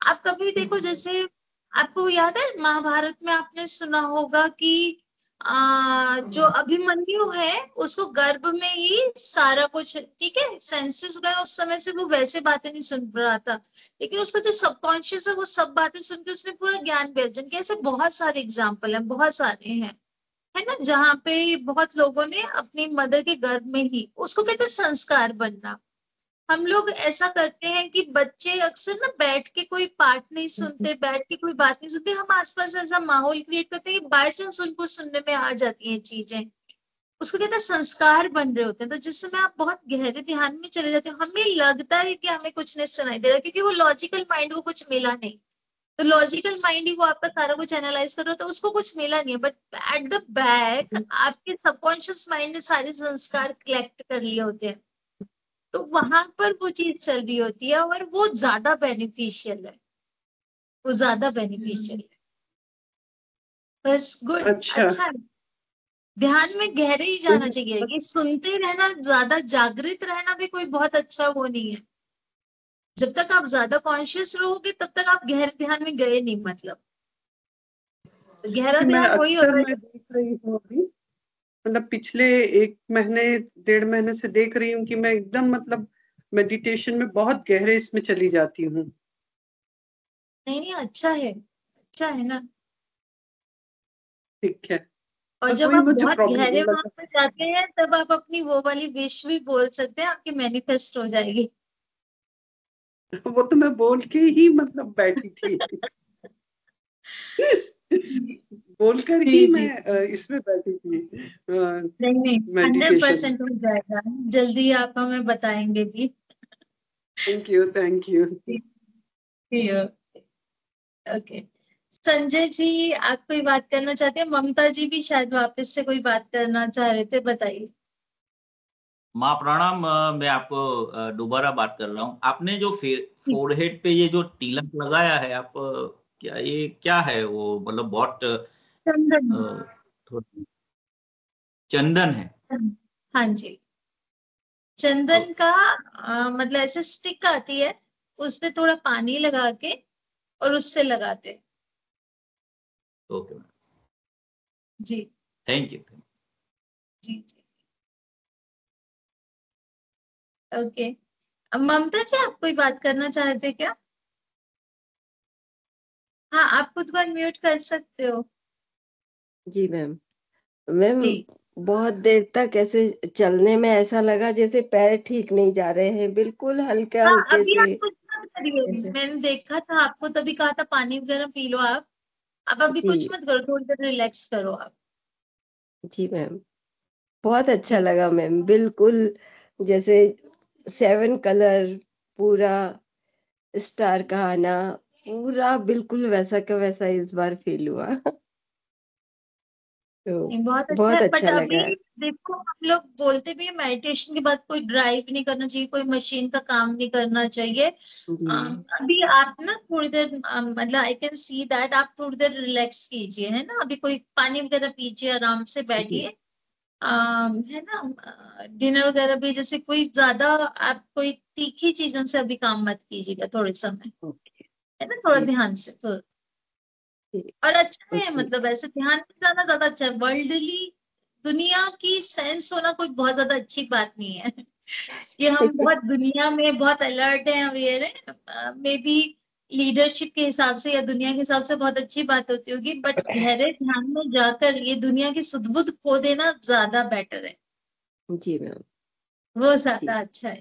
आप कभी देखो, जैसे आपको याद है महाभारत में आपने सुना होगा कि जो अभिमन्यु है उसको गर्भ में ही सारा कुछ, ठीक है, सेंसेस वगैरह, उस समय से वो वैसे बातें नहीं सुन रहा था, लेकिन उसका जो सबकॉन्शियस है वो सब बातें सुन के उसने पूरा ज्ञान अर्जन किया। ऐसे बहुत सारे एग्जाम्पल हैं, बहुत सारे हैं, है ना, जहाँ पे बहुत लोगों ने अपनी मदर के गर्भ में ही, उसको कहते हैं संस्कार बनना। हम लोग ऐसा करते हैं कि बच्चे अक्सर ना बैठ के कोई पाठ नहीं सुनते, बैठ के कोई बात नहीं सुनते, हम आसपास ऐसा माहौल क्रिएट करते हैं कि बाय चांस उनको सुनने में आ जाती हैं चीजें, उसको कहते हैं संस्कार बन रहे होते हैं। तो जिस समय आप बहुत गहरे ध्यान में चले जाते हो, हमें लगता है कि हमें कुछ नहीं सुनाई दे रहा, क्योंकि वो लॉजिकल माइंड, वो कुछ मिला नहीं। तो लॉजिकल माइंड ही वो आपका सारा कुछ एनालाइज कर रहा था, उसको कुछ मिला नहीं है, बट एट द बैक आपके सबकॉन्शियस माइंड ने सारे संस्कार कलेक्ट कर लिए होते हैं, तो वहां पर वो चीज चल रही होती है, और वो ज्यादा बेनिफिशियल है, वो ज्यादा बेनिफिशियल है। बस गुड, अच्छा है। ध्यान में गहरे ही जाना चाहिए, ये सुनते रहना, ज्यादा जागृत रहना भी कोई बहुत अच्छा वो नहीं है। जब तक आप ज्यादा कॉन्शियस रहोगे तब तक आप गहरे ध्यान में गए नहीं, मतलब गहरा मैं ध्यान वही अक्सर होता है मैं देख रही हूँ अभी, मतलब पिछले 1 महीने 1.5 महीने से देख रही हूँ कि मैं एकदम मतलब मेडिटेशन में बहुत गहरे इसमें चली जाती हूँ। नहीं नहीं, अच्छा है, अच्छा है ना। ठीक है, और बस जब वही आप मुझे बहुत प्रॉब्लम गहरे वहां लगा। पे जाते हैं तब आप अपनी वो वाली विश भी बोल सकते हैं, आपकी मैनिफेस्ट हो जाएगी। वो तो मैं बोल के ही मतलब बैठी थी बोलकर ही जी जी, मैं इसमें बैठी थी नहीं नहीं, मेडिटेशन। 100% हो जाएगा, जल्दी आप हमें बताएंगे भी। Thank you, thank you. Okay, Sanjay ji आप कोई बात करना चाहते हैं? ममता जी भी शायद वापस से कोई बात करना चाह रहे थे, बताइए। माँ प्रणाम। मैं आपको दोबारा बात कर रहा हूँ। आपने जो फोरहेड पे ये जो तिलक लगाया है, आप क्या ये क्या है वो, मतलब बहुत चंदन। थोड़ा चंदन है? हाँ जी, चंदन का मतलब ऐसे स्टिक आती है, उस पे थोड़ा पानी लगा के और उससे लगाते हैं। ओके, जी थैंक यू। जी जी, ओके। अब ममता जी आप कोई बात करना चाहते क्या? हाँ, आप खुद को अनम्यूट कर सकते हो। जी मैम। मैम, जी बहुत देर तक ऐसे चलने में ऐसा लगा जैसे पैर ठीक नहीं जा रहे हैं, बिल्कुल हल्के हाँ, हल्के अभी से। आप कुछ मत करिए, ऐसे। मैंने देखा था आपको तभी कहा था पानी वगैरह पी लो आप। अब अभी कुछ जी मत करो, थोड़ी देर रिलैक्स करो आप। जी मैम, बहुत अच्छा जी लगा मैम, बिल्कुल जैसे 7 कलर, पूरा स्टार का आना, पूरा बिल्कुल वैसा का वैसा इस बार फील हुआ तो नहीं, बहुत अच्छा बहुत है, बट अच्छा अभी लगा। देखो हम लोग बोलते भी है मेडिटेशन के बाद कोई ड्राइव नहीं करना चाहिए, कोई मशीन का काम नहीं करना चाहिए। जी अभी आप ना थोड़ी देर मतलब आई कैन सी दैट आप थोड़ी देर रिलैक्स कीजिए, है ना, अभी कोई पानी वगैरह पीजिए, आराम से जी। बैठिए। है ना, डिनर वगैरह भी, जैसे कोई ज्यादा आप कोई तीखी चीजों से अभी काम मत कीजिएगा थोड़े समय, ओके। है ना, थोड़ा जी ध्यान से तो। जी। और अच्छा है, ओके। मतलब ऐसे ध्यान में जाना ज्यादा अच्छा है। वर्ल्डली दुनिया की सेंस होना कोई बहुत ज्यादा अच्छी बात नहीं है कि हम बहुत दुनिया में बहुत अलर्ट हैं, अवेयर हैं, मे बी लीडरशिप के हिसाब से या दुनिया के हिसाब से बहुत अच्छी बात होती होगी, बट गहरे ध्यान में जाकर ये दुनिया की सुध बुध खो देना ज्यादा बेटर है, जी मैम। वो जी, ज्यादा अच्छा है।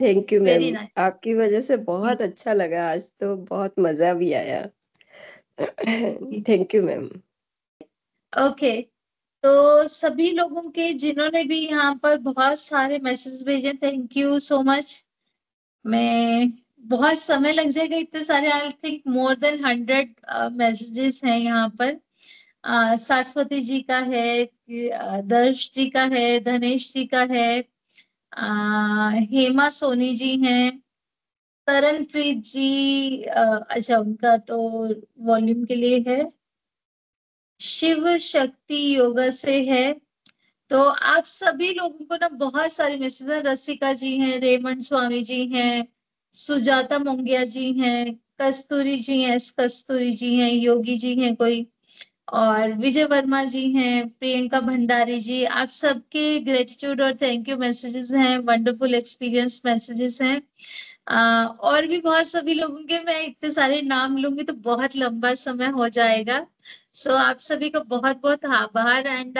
Thank you ma'am, very nice. आपकी वजह से बहुत अच्छा लगा, आज तो बहुत मजा भी आया थैंक यू मैम। ओके, तो सभी लोगों के जिन्होंने भी यहाँ पर बहुत सारे मैसेज भेजे, थैंक यू सो मच। मैं बहुत समय लग जाएगा, इतने सारे, I think more than 100 messages हैं यहाँ पर। सरस्वती जी का है, दर्श जी का है, धनेश जी का है, हेमा सोनी जी हैं, तरनप्रीत जी, अच्छा उनका तो वॉल्यूम के लिए है, शिव शक्ति योगा से है। तो आप सभी लोगों को ना बहुत सारे मैसेज है, रसिका जी हैं, रेमंड स्वामी जी हैं, सुजाता मोंगिया जी हैं, कस्तूरी जी हैं, एस कस्तूरी जी हैं, योगी जी हैं कोई, और विजय वर्मा जी हैं, प्रियंका भंडारी जी, आप सबके ग्रेटिट्यूड और थैंक यू मैसेजेस हैं, वंडरफुल एक्सपीरियंस मैसेजेस हैं। और भी बहुत सभी लोगों के, मैं इतने सारे नाम लूंगी तो बहुत लंबा समय हो जाएगा। सो आप सभी को बहुत बहुत आभार, एंड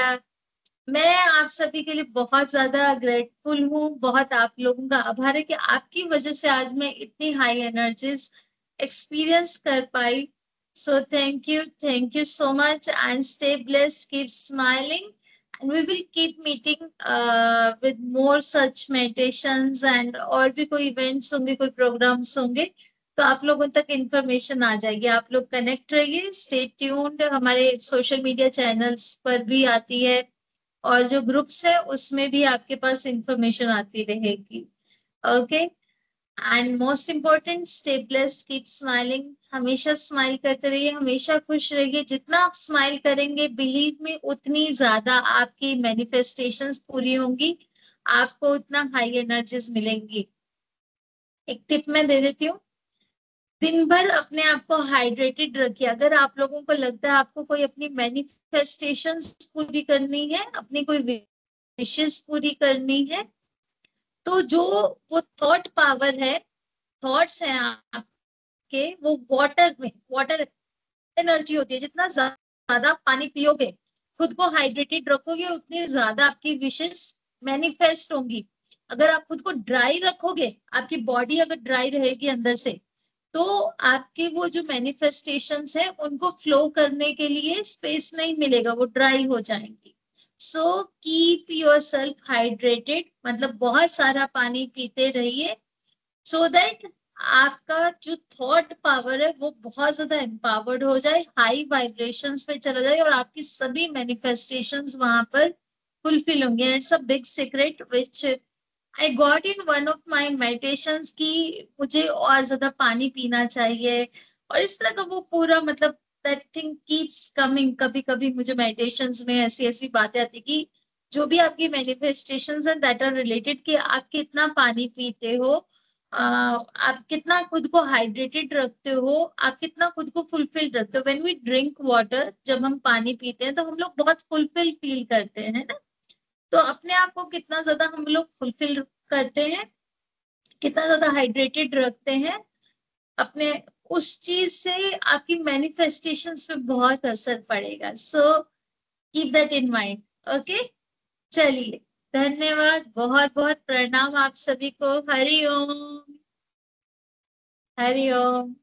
मैं आप सभी के लिए बहुत ज्यादा ग्रेटफुल हूँ, बहुत आप लोगों का आभार है कि आपकी वजह से आज मैं इतनी हाई एनर्जीज एक्सपीरियंस कर पाई। So thank you so much, and stay blessed, keep smiling, and we will keep meeting with more such meditations, and और भी कोई इवेंट्स होंगे, कोई प्रोग्राम्स होंगे तो आप लोगों तक इंफॉर्मेशन आ जाएगी। आप लोग कनेक्ट रहिए, स्टे ट्यून्ड, हमारे सोशल मीडिया चैनल्स पर भी आती है और जो ग्रुप्स है उसमें भी आपके पास इंफॉर्मेशन आती रहेगी। Okay, and most important, stay blessed, keep smiling, हमेशा स्माइल करते रहिए, हमेशा खुश रहिए। जितना आप स्माइल करेंगे, बिलीव में उतनी ज्यादा आपकी मैनिफेस्टेशंस पूरी होंगी, आपको उतना हाई एनर्जीज मिलेंगी। एक टिप मैं दे देती हूँ, दिन भर अपने आप को हाइड्रेटेड रखिए। अगर आप लोगों को लगता है आपको कोई अपनी मैनिफेस्टेशंस पूरी करनी है, अपनी कोई विशेस पूरी करनी है, तो जो वो थॉट पावर है, थॉट्स हैं आपके, वो वाटर एनर्जी होती है। जितना ज्यादा पानी पियोगे, खुद को हाइड्रेटेड रखोगे, उतनी ज्यादा आपकी विशेस मैनिफेस्ट होंगी। अगर आप खुद को ड्राई रखोगे, आपकी बॉडी अगर ड्राई रहेगी अंदर से, तो आपके वो जो मैनिफेस्टेशंस है उनको फ्लो करने के लिए स्पेस नहीं मिलेगा, वो ड्राई हो जाएंगी। So keep your self hydrated, मतलब बहुत सारा पानी पीते रहिए, सो दैट आपका जो थॉट पावर है वो बहुत ज्यादा एम्पावर्ड हो जाए, हाई वाइब्रेशंस पे चला जाए, और आपकी सभी मैनिफेस्टेशंस वहां पर फुलफिल होंगे। It's a big secret which I got in one of my meditations कि मुझे और ज्यादा पानी पीना चाहिए, और इस तरह का वो पूरा मतलब that thing keeps coming। कभी कभी मुझे meditations में ऐसी ऐसी बातें आती कि जो भी आपकी manifestations हैं that are related, कि आप कितना पानी पीते हो, आप कितना खुद को हाइड्रेटेड रखते हो, आप कितना खुद को फुलफिल्ड रखते हो। When we drink water, जब हम पानी पीते हैं तो हम लोग बहुत फुलफिल फील करते हैं, है ना। तो अपने आप को कितना ज्यादा हम लोग फुलफिल करते हैं, कितना ज्यादा हाइड्रेटेड रखते हैं अपने, उस चीज से आपकी मैनिफेस्टेशंस पे बहुत असर पड़ेगा। So keep that in mind. Okay, चलिए, धन्यवाद, बहुत बहुत प्रणाम आप सभी को। हरि ओम, हरि ओम।